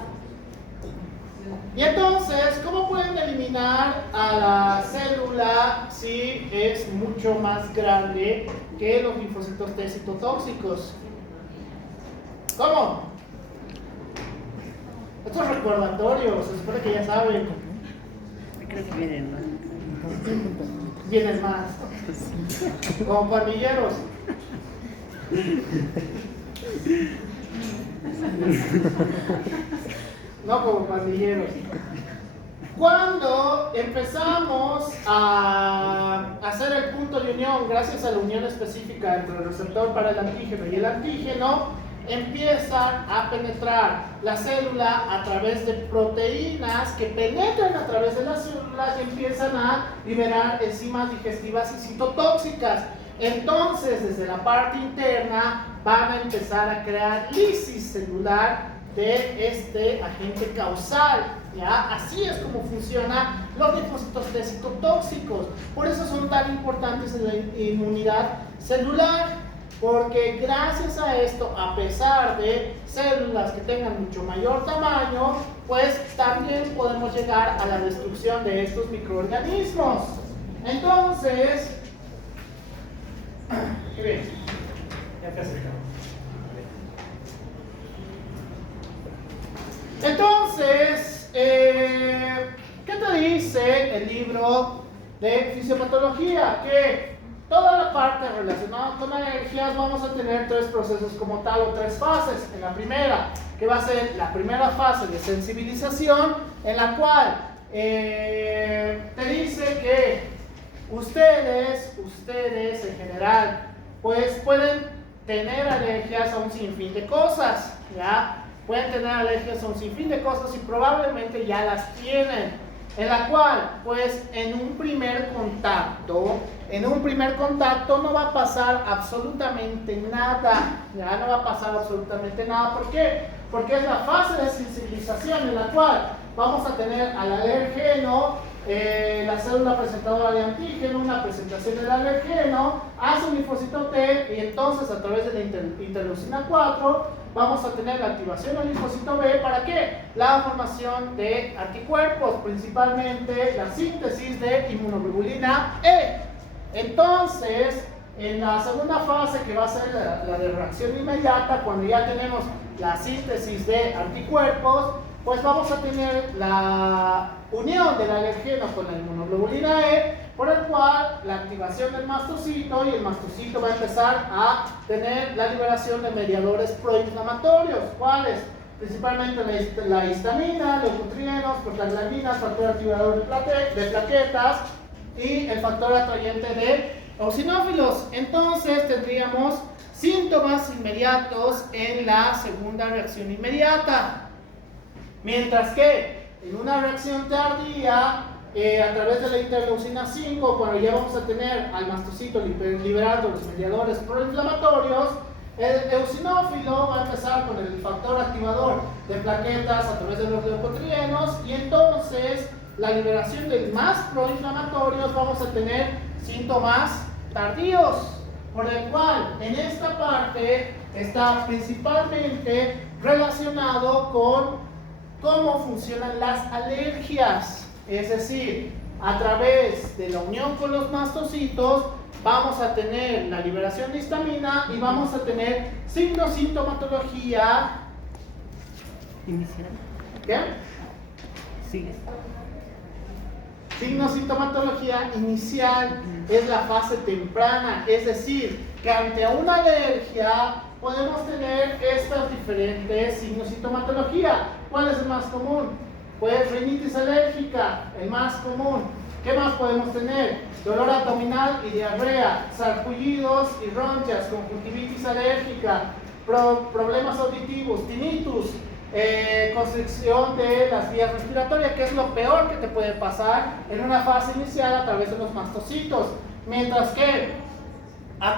Y entonces, ¿cómo pueden eliminar a la célula si es mucho más grande que los linfocitos T citotóxicos? ¿Cómo? Esto es recordatorio, se supone que ya saben. Creo que vienen más. Vienen más. Como pandilleros. No como pandilleros. Cuando empezamos a hacer el punto de unión, gracias a la unión específica entre el receptor para el antígeno y el antígeno, empiezan a penetrar la célula a través de proteínas que penetran a través de las células y empiezan a liberar enzimas digestivas y citotóxicas. Entonces, desde la parte interna van a empezar a crear lisis celular de este agente causal, ¿ya? Así es como funcionan los linfocitos T citotóxicos. Por eso son tan importantes en la inmunidad celular, porque gracias a esto, a pesar de células que tengan mucho mayor tamaño, pues también podemos llegar a la destrucción de estos microorganismos. Entonces, qué bien, ya casi acabamos. Entonces, ¿qué te dice el libro de fisiopatología? Que toda la parte relacionada con alergias vamos a tener tres procesos como tal o tres fases. En la primera, que va a ser la primera fase de sensibilización, en la cual te dice que ustedes en general, pues pueden tener alergias a un sinfín de cosas, ¿ya? Pueden tener alergias a un sinfín de cosas y probablemente ya las tienen, en la cual, pues en un primer contacto no va a pasar absolutamente nada, ya no va a pasar absolutamente nada. ¿Por qué? Porque es la fase de sensibilización en la cual vamos a tener al alergeno, la célula presentadora de antígeno, una presentación del alergeno, hace un linfocito T y entonces a través de la interleucina 4 vamos a tener la activación del linfocito B. ¿Para qué? La formación de anticuerpos, principalmente la síntesis de inmunoglobulina E. Entonces, en la segunda fase, que va a ser la de reacción inmediata, cuando ya tenemos la síntesis de anticuerpos, pues vamos a tener la unión del alergeno con la inmunoglobulina E, por el cual la activación del mastocito, y el mastocito va a empezar a tener la liberación de mediadores proinflamatorios. ¿Cuáles? Principalmente la histamina, leucotrienos, prostaglandinas, factor activador de plaquetas y el factor atrayente de eosinófilos. Entonces tendríamos síntomas inmediatos en la segunda reacción inmediata. Mientras que en una reacción tardía, a través de la interleucina 5, cuando ya vamos a tener al mastocito liberando los mediadores proinflamatorios, el eosinófilo va a empezar con el factor activador de plaquetas a través de los leucotrienos, y entonces la liberación de más proinflamatorios vamos a tener síntomas tardíos, por el cual en esta parte está principalmente relacionado con cómo funcionan las alergias. Es decir, a través de la unión con los mastocitos vamos a tener la liberación de histamina y vamos a tener sintomatología Inicial. ¿qué? Sigue. Sintomatología inicial es la fase temprana, es decir, que ante una alergia podemos tener estas diferentes sintomatología. ¿Cuál es el más común? Pues rinitis alérgica, el más común. ¿Qué más podemos tener? Dolor abdominal y diarrea, sarpullidos y ronchas, conjuntivitis alérgica, problemas auditivos, tinnitus, constricción de las vías respiratorias, que es lo peor que te puede pasar en una fase inicial a través de los mastocitos. Mientras que a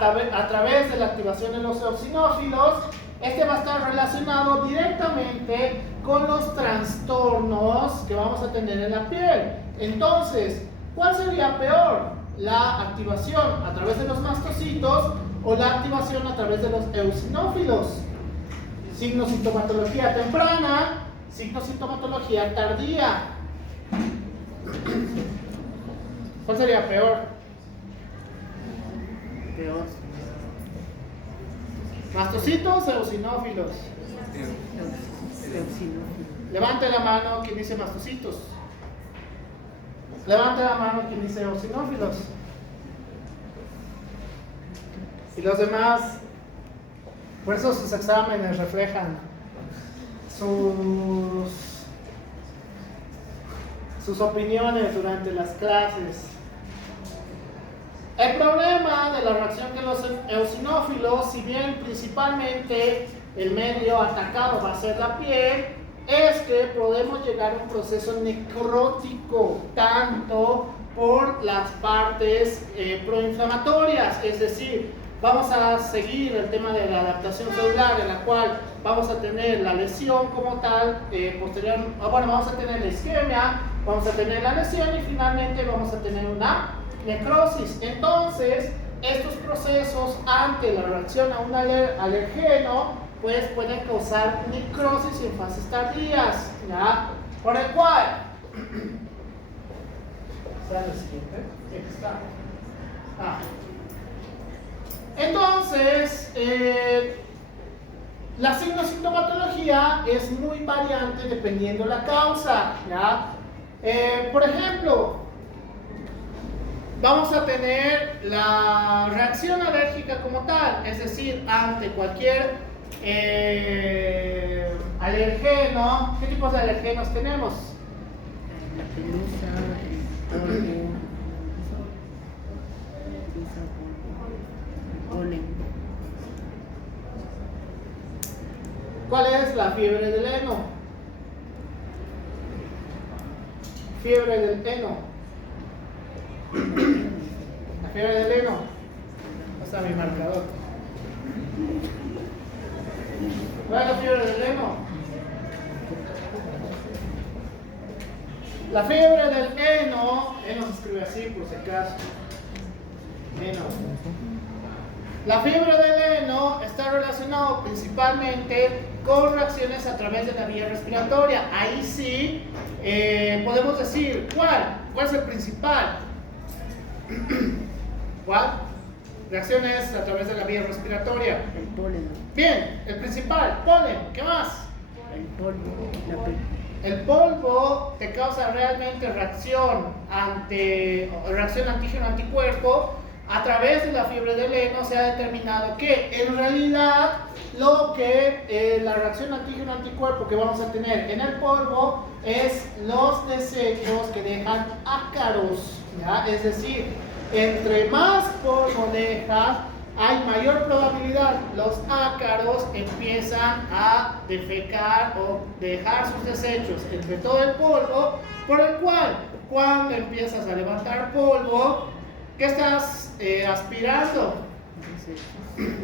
través de la activación de los eosinófilos, este va a estar relacionado directamente con los trastornos que vamos a tener en la piel. Entonces, ¿cuál sería peor? ¿La activación a través de los mastocitos o la activación a través de los eosinófilos? Sintomatología temprana, sintomatología tardía. ¿Cuál sería peor? Peor. ¿Mastocitos o eosinófilos? Eosinófilo. Levante la mano quien dice mastocitos. Levante la mano quien dice eosinófilos. Y los demás, por eso sus exámenes reflejan sus opiniones durante las clases. El problema de la reacción de los eosinófilos, si bien principalmente el medio atacado va a ser la piel, es que podemos llegar a un proceso necrótico, tanto por las partes proinflamatorias, es decir, vamos a seguir el tema de la adaptación celular, en la cual vamos a tener la lesión como tal, vamos a tener la isquemia, vamos a tener la lesión y finalmente vamos a tener una necrosis. Entonces, estos procesos ante la reacción a un alergeno, pues pueden causar necrosis en fases tardías, ¿ya? Por el cual, ¿sale el siguiente? Aquí está. Entonces, la sintomatología es muy variante dependiendo la causa, ¿ya? Por ejemplo, vamos a tener la reacción alérgica como tal, es decir, ante cualquier alergeno. ¿Qué tipos de alergenos tenemos? La pelusa, el polvo, el polen. ¿Cuál es la fiebre del heno? Fiebre del heno. La fiebre del heno. ¿Dónde está mi marcador? ¿Cuál es la fiebre del heno? La fiebre del heno se escribe así por si acaso. Heno. La fiebre del heno está relacionada principalmente con reacciones a través de la vía respiratoria. Ahí sí podemos decir, ¿cuál es el principal? ¿Cuál? Reacciones a través de la vía respiratoria. El polen. Bien, el principal, polen. ¿Qué más? El polvo, la pelusa. El polvo te causa realmente reacción antígeno-anticuerpo. A través de la fiebre del heno se ha determinado que en realidad la reacción antígeno-anticuerpo que vamos a tener en el polvo es los desechos que dejan ácaros, ¿ya? Es decir, entre más polvo dejas, hay mayor probabilidad, los ácaros empiezan a defecar o dejar sus desechos entre todo el polvo, por el cual cuando empiezas a levantar polvo, ¿qué estás aspirando?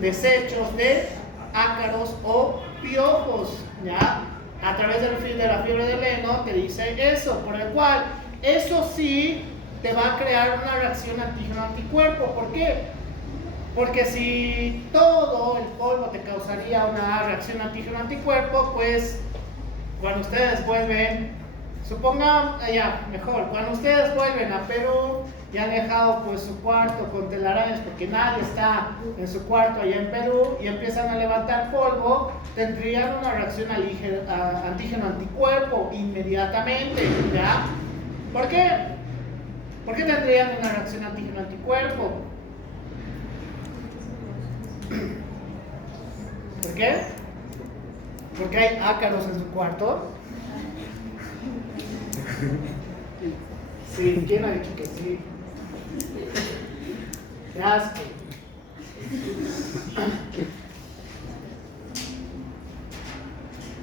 Desechos de ácaros o piojos, ¿ya? A través de la fiebre del heno te dice eso, por el cual eso sí te va a crear una reacción antígeno-anticuerpo. ¿Por qué? Porque si todo el polvo te causaría una reacción antígeno-anticuerpo, pues cuando ustedes vuelven, cuando ustedes vuelven a Perú y han dejado pues su cuarto con telarañas porque nadie está en su cuarto allá en Perú y empiezan a levantar polvo, tendrían una reacción antígeno-anticuerpo inmediatamente, ¿ya? ¿Por qué? ¿Por qué tendrían una reacción antígeno-anticuerpo? ¿Por qué? Porque hay ácaros en su cuarto. Sí, ¿quién ha dicho que sí? Qué asco.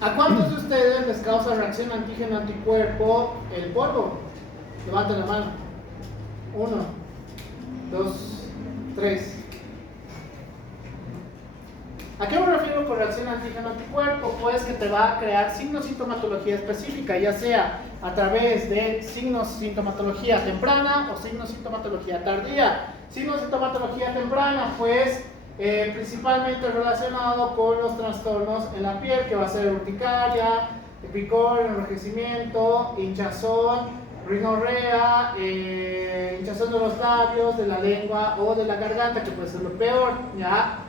¿A cuántos de ustedes les causa reacción antígeno-anticuerpo el polvo? Levanten la mano. 1, 2, 3. ¿A qué me refiero con reacción antígeno-anticuerpo? Pues que te va a crear signo-sintomatología específica, ya sea a través de signos-sintomatología temprana o signos-sintomatología tardía. Signos-sintomatología temprana, pues principalmente relacionado con los trastornos en la piel, que va a ser urticaria, picor, enrojecimiento, hinchazón, rinorrea, hinchazón de los labios, de la lengua o de la garganta, que puede ser lo peor, ¿ya?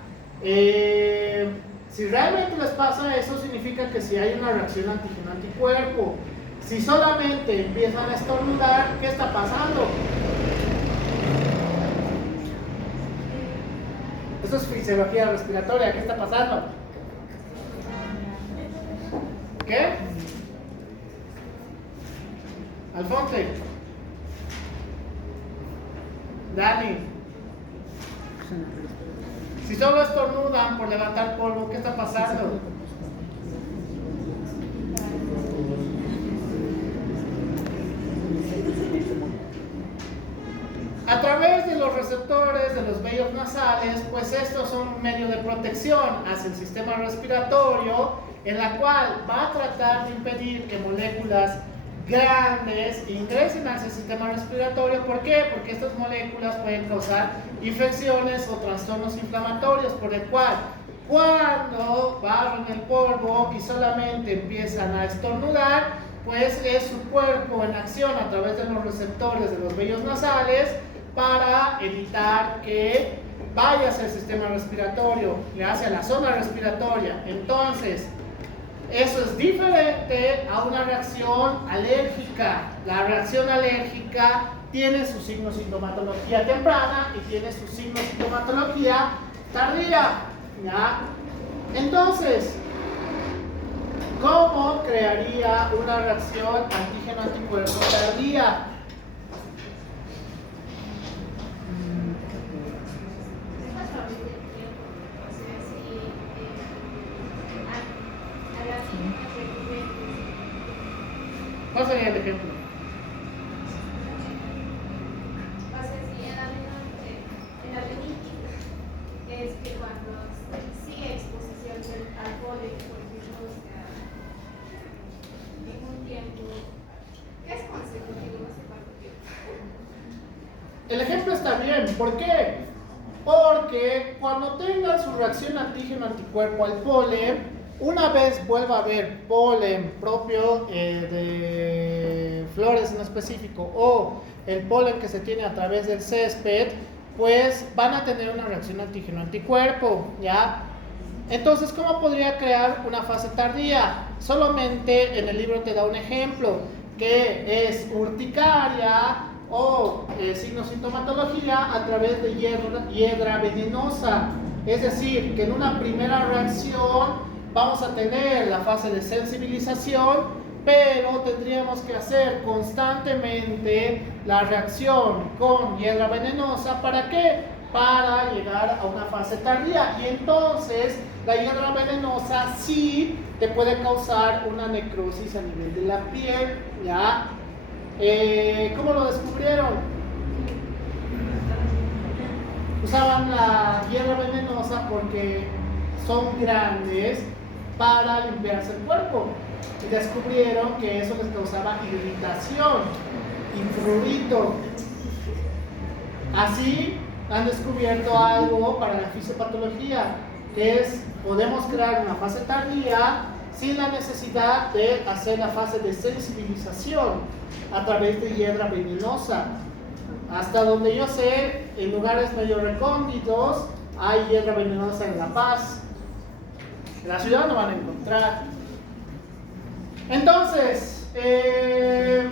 Si realmente les pasa eso, significa que si hay una reacción antígeno-anticuerpo. Si solamente empiezan a estornudar, ¿qué está pasando? Eso es fisiología respiratoria, ¿qué está pasando? ¿Qué? Alfonso. Dani. Si solo estornudan por levantar polvo, ¿qué está pasando? A través de los receptores de los vellos nasales, pues estos son un medio de protección hacia el sistema respiratorio, en la cual va a tratar de impedir que moléculas grandes ingresen hacia el sistema respiratorio. ¿Por qué? Porque estas moléculas pueden causar infecciones o trastornos inflamatorios, por el cual cuando barren el polvo y solamente empiezan a estornudar, pues es su cuerpo en acción a través de los receptores de los vellos nasales para evitar que vaya hacia el sistema respiratorio, hacia la zona respiratoria. Entonces, Eso es diferente a una reacción alérgica. La reacción alérgica tiene su signo-sintomatología temprana y tiene su signo-sintomatología tardía. ¿Ya? Entonces, ¿cómo crearía una reacción antígeno-anticuerpo tardía? ¿Cuál sería el ejemplo? O sea, si en la rinitis es que cuando sigue exposición al polen, por ejemplo, o sea, en un tiempo, ¿qué es consecutivo? No sé cuánto tiempo. El ejemplo está bien. ¿Por qué? Porque cuando tenga su reacción antígeno-anticuerpo al polen, una vez vuelva a haber polen propio de flores en específico o el polen que se tiene a través del césped, pues van a tener una reacción antígeno-anticuerpo, ¿ya? Entonces, ¿cómo podría crear una fase tardía? Solamente en el libro te da un ejemplo, que es urticaria o signo-sintomatología a través de hiedra venenosa. Es decir, que en una primera reacción vamos a tener la fase de sensibilización, pero tendríamos que hacer constantemente la reacción con hiedra venenosa. ¿Para qué? Para llegar a una fase tardía. Y entonces la hiedra venenosa sí te puede causar una necrosis a nivel de la piel, ¿ya? ¿Cómo lo descubrieron? Usaban la hiedra venenosa porque son grandes para limpiarse el cuerpo y descubrieron que eso les causaba irritación y prurito. Así han descubierto algo para la fisiopatología, que es podemos crear una fase tardía sin la necesidad de hacer la fase de sensibilización a través de hiedra venenosa. Hasta donde yo sé, en lugares medio recónditos hay hiedra venenosa en La Paz. En la ciudad no van a encontrar. Entonces, ¿de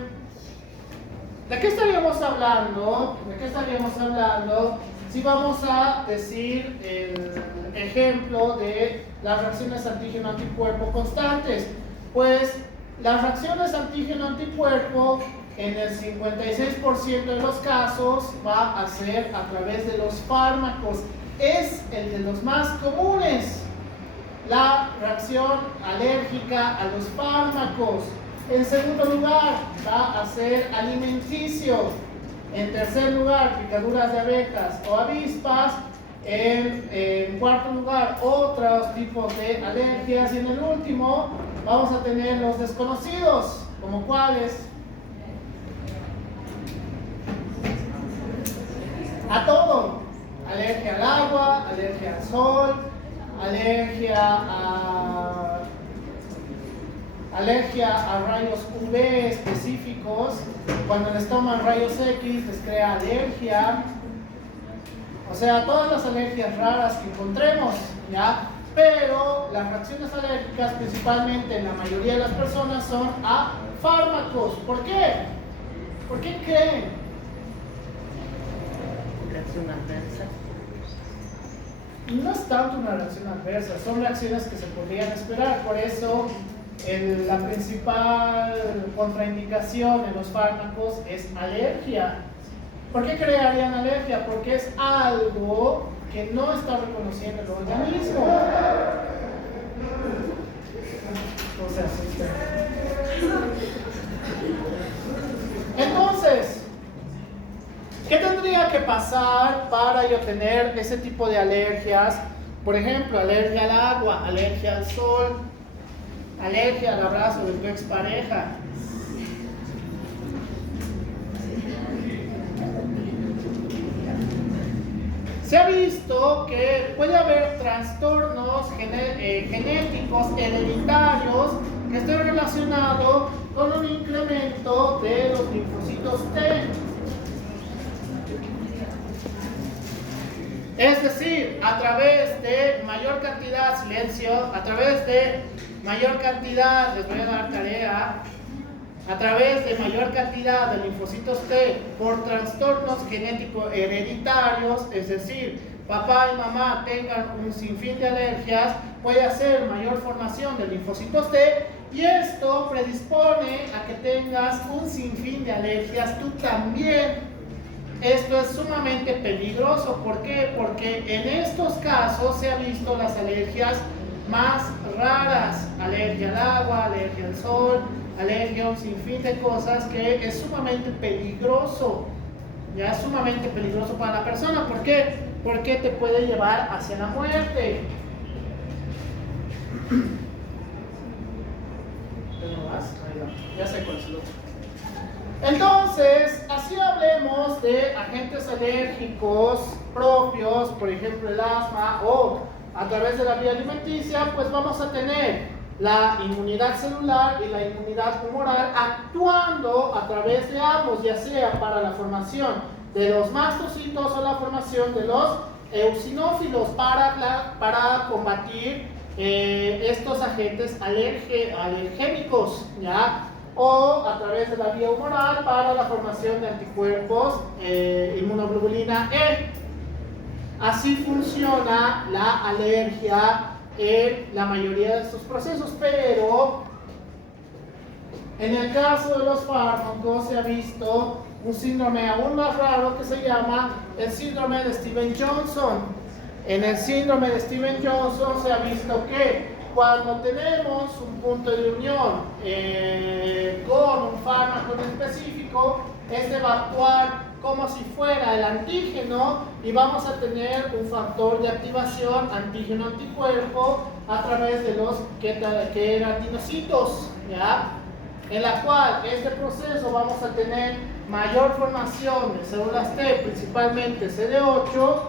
qué estaríamos hablando? ¿De qué estaríamos hablando si vamos a decir el ejemplo de las reacciones antígeno-anticuerpo constantes? Pues las reacciones antígeno-anticuerpo en el 56% de los casos va a ser a través de los fármacos. Es el de los más comunes. La reacción alérgica a los fármacos. En segundo lugar, va a ser alimenticio. En tercer lugar, picaduras de abejas o avispas. En cuarto lugar, otros tipos de alergias. Y en el último, vamos a tener los desconocidos. ¿Como cuáles? A todo. Alergia al agua, alergia al sol, alergia a rayos UV específicos. Cuando les toman rayos X les crea alergia. O sea, todas las alergias raras que encontremos, ¿ya? Pero las reacciones alérgicas, principalmente en la mayoría de las personas, son a fármacos. ¿Por qué? ¿Por qué creen? Reacción adversa. No es tanto una reacción adversa, son reacciones que se podrían esperar. Por eso la principal contraindicación en los fármacos es alergia. ¿Por qué crearían alergia? Porque es algo que no está reconociendo el organismo. No se asusten. Entonces, ¿qué tendría que pasar para yo tener ese tipo de alergias? Por ejemplo, alergia al agua, alergia al sol, alergia al abrazo de tu expareja. Se ha visto que puede haber trastornos genéticos hereditarios que estén relacionados con un incremento de los linfocitos T. Es decir, a través de mayor cantidad, silencio, a través de mayor cantidad, les voy a dar tarea, a través de mayor cantidad de linfocitos T por trastornos genéticos hereditarios, es decir, papá y mamá tengan un sinfín de alergias, puede hacer mayor formación de linfocitos T y esto predispone a que tengas un sinfín de alergias tú también. Esto es sumamente peligroso. ¿Por qué? Porque en estos casos se han visto las alergias más raras: alergia al agua, alergia al sol, alergia a un sinfín de cosas que es sumamente peligroso. Ya es sumamente peligroso para la persona. ¿Por qué? Porque te puede llevar hacia la muerte. ¿Cómo vas? Ahí va. Ya sé cuál es el otro. Entonces, así hablemos de agentes alérgicos propios, por ejemplo el asma, o a través de la vía alimenticia, pues vamos a tener la inmunidad celular y la inmunidad humoral actuando a través de ambos, ya sea para la formación de los mastocitos o la formación de los eosinófilos para combatir estos agentes alergénicos, ¿ya? O a través de la vía humoral para la formación de anticuerpos inmunoglobulina E. Así funciona la alergia en la mayoría de estos procesos, pero en el caso de los fármacos se ha visto un síndrome aún más raro que se llama el síndrome de Stevens-Johnson. En el síndrome de Stevens-Johnson se ha visto que cuando tenemos un punto de unión con un fármaco en específico, este va a actuar como si fuera el antígeno y vamos a tener un factor de activación antígeno-anticuerpo a través de los queratinocitos, ¿ya? En la cual este proceso vamos a tener mayor formación de células T, principalmente CD8,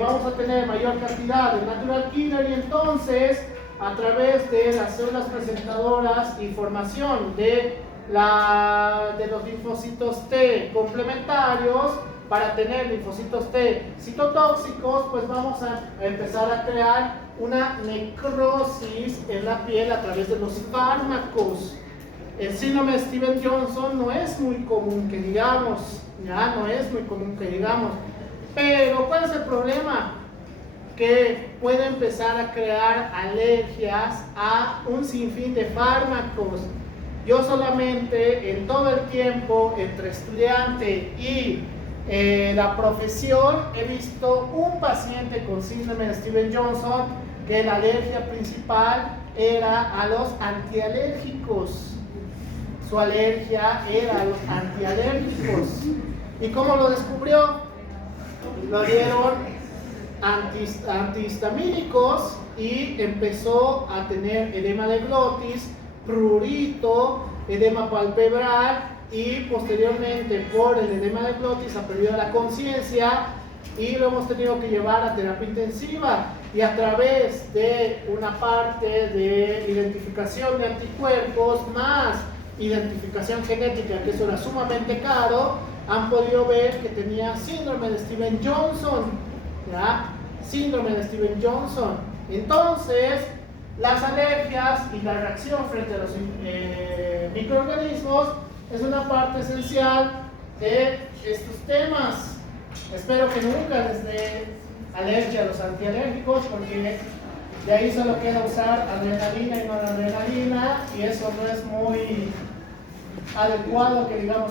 vamos a tener mayor cantidad de natural killer y entonces a través de las células presentadoras y formación de los linfocitos T complementarios para tener linfocitos T citotóxicos, pues vamos a empezar a crear una necrosis en la piel a través de los fármacos. El síndrome de Stevens-Johnson no es muy común que digamos, ya no es muy común que digamos. Pero, ¿cuál es el problema? Que puede empezar a crear alergias a un sinfín de fármacos. Yo solamente en todo el tiempo entre estudiante y la profesión he visto un paciente con síndrome de Stevens-Johnson que la alergia principal era a los antialérgicos. Su alergia era a los antialérgicos. ¿Y cómo lo descubrió? Lo dieron antihistamínicos y empezó a tener edema de glotis, prurito, edema palpebral y posteriormente por el edema de glotis ha perdido la conciencia y lo hemos tenido que llevar a terapia intensiva y a través de una parte de identificación de anticuerpos más identificación genética, que eso era sumamente caro, han podido ver que tenía síndrome de Stevens-Johnson, ¿ya? Síndrome de Stevens-Johnson. Entonces, las alergias y la reacción frente a los microorganismos es una parte esencial de estos temas. Espero que nunca les dé alergia a los antialérgicos, porque de ahí solo queda usar adrenalina y noradrenalina, y eso no es muy adecuado que digamos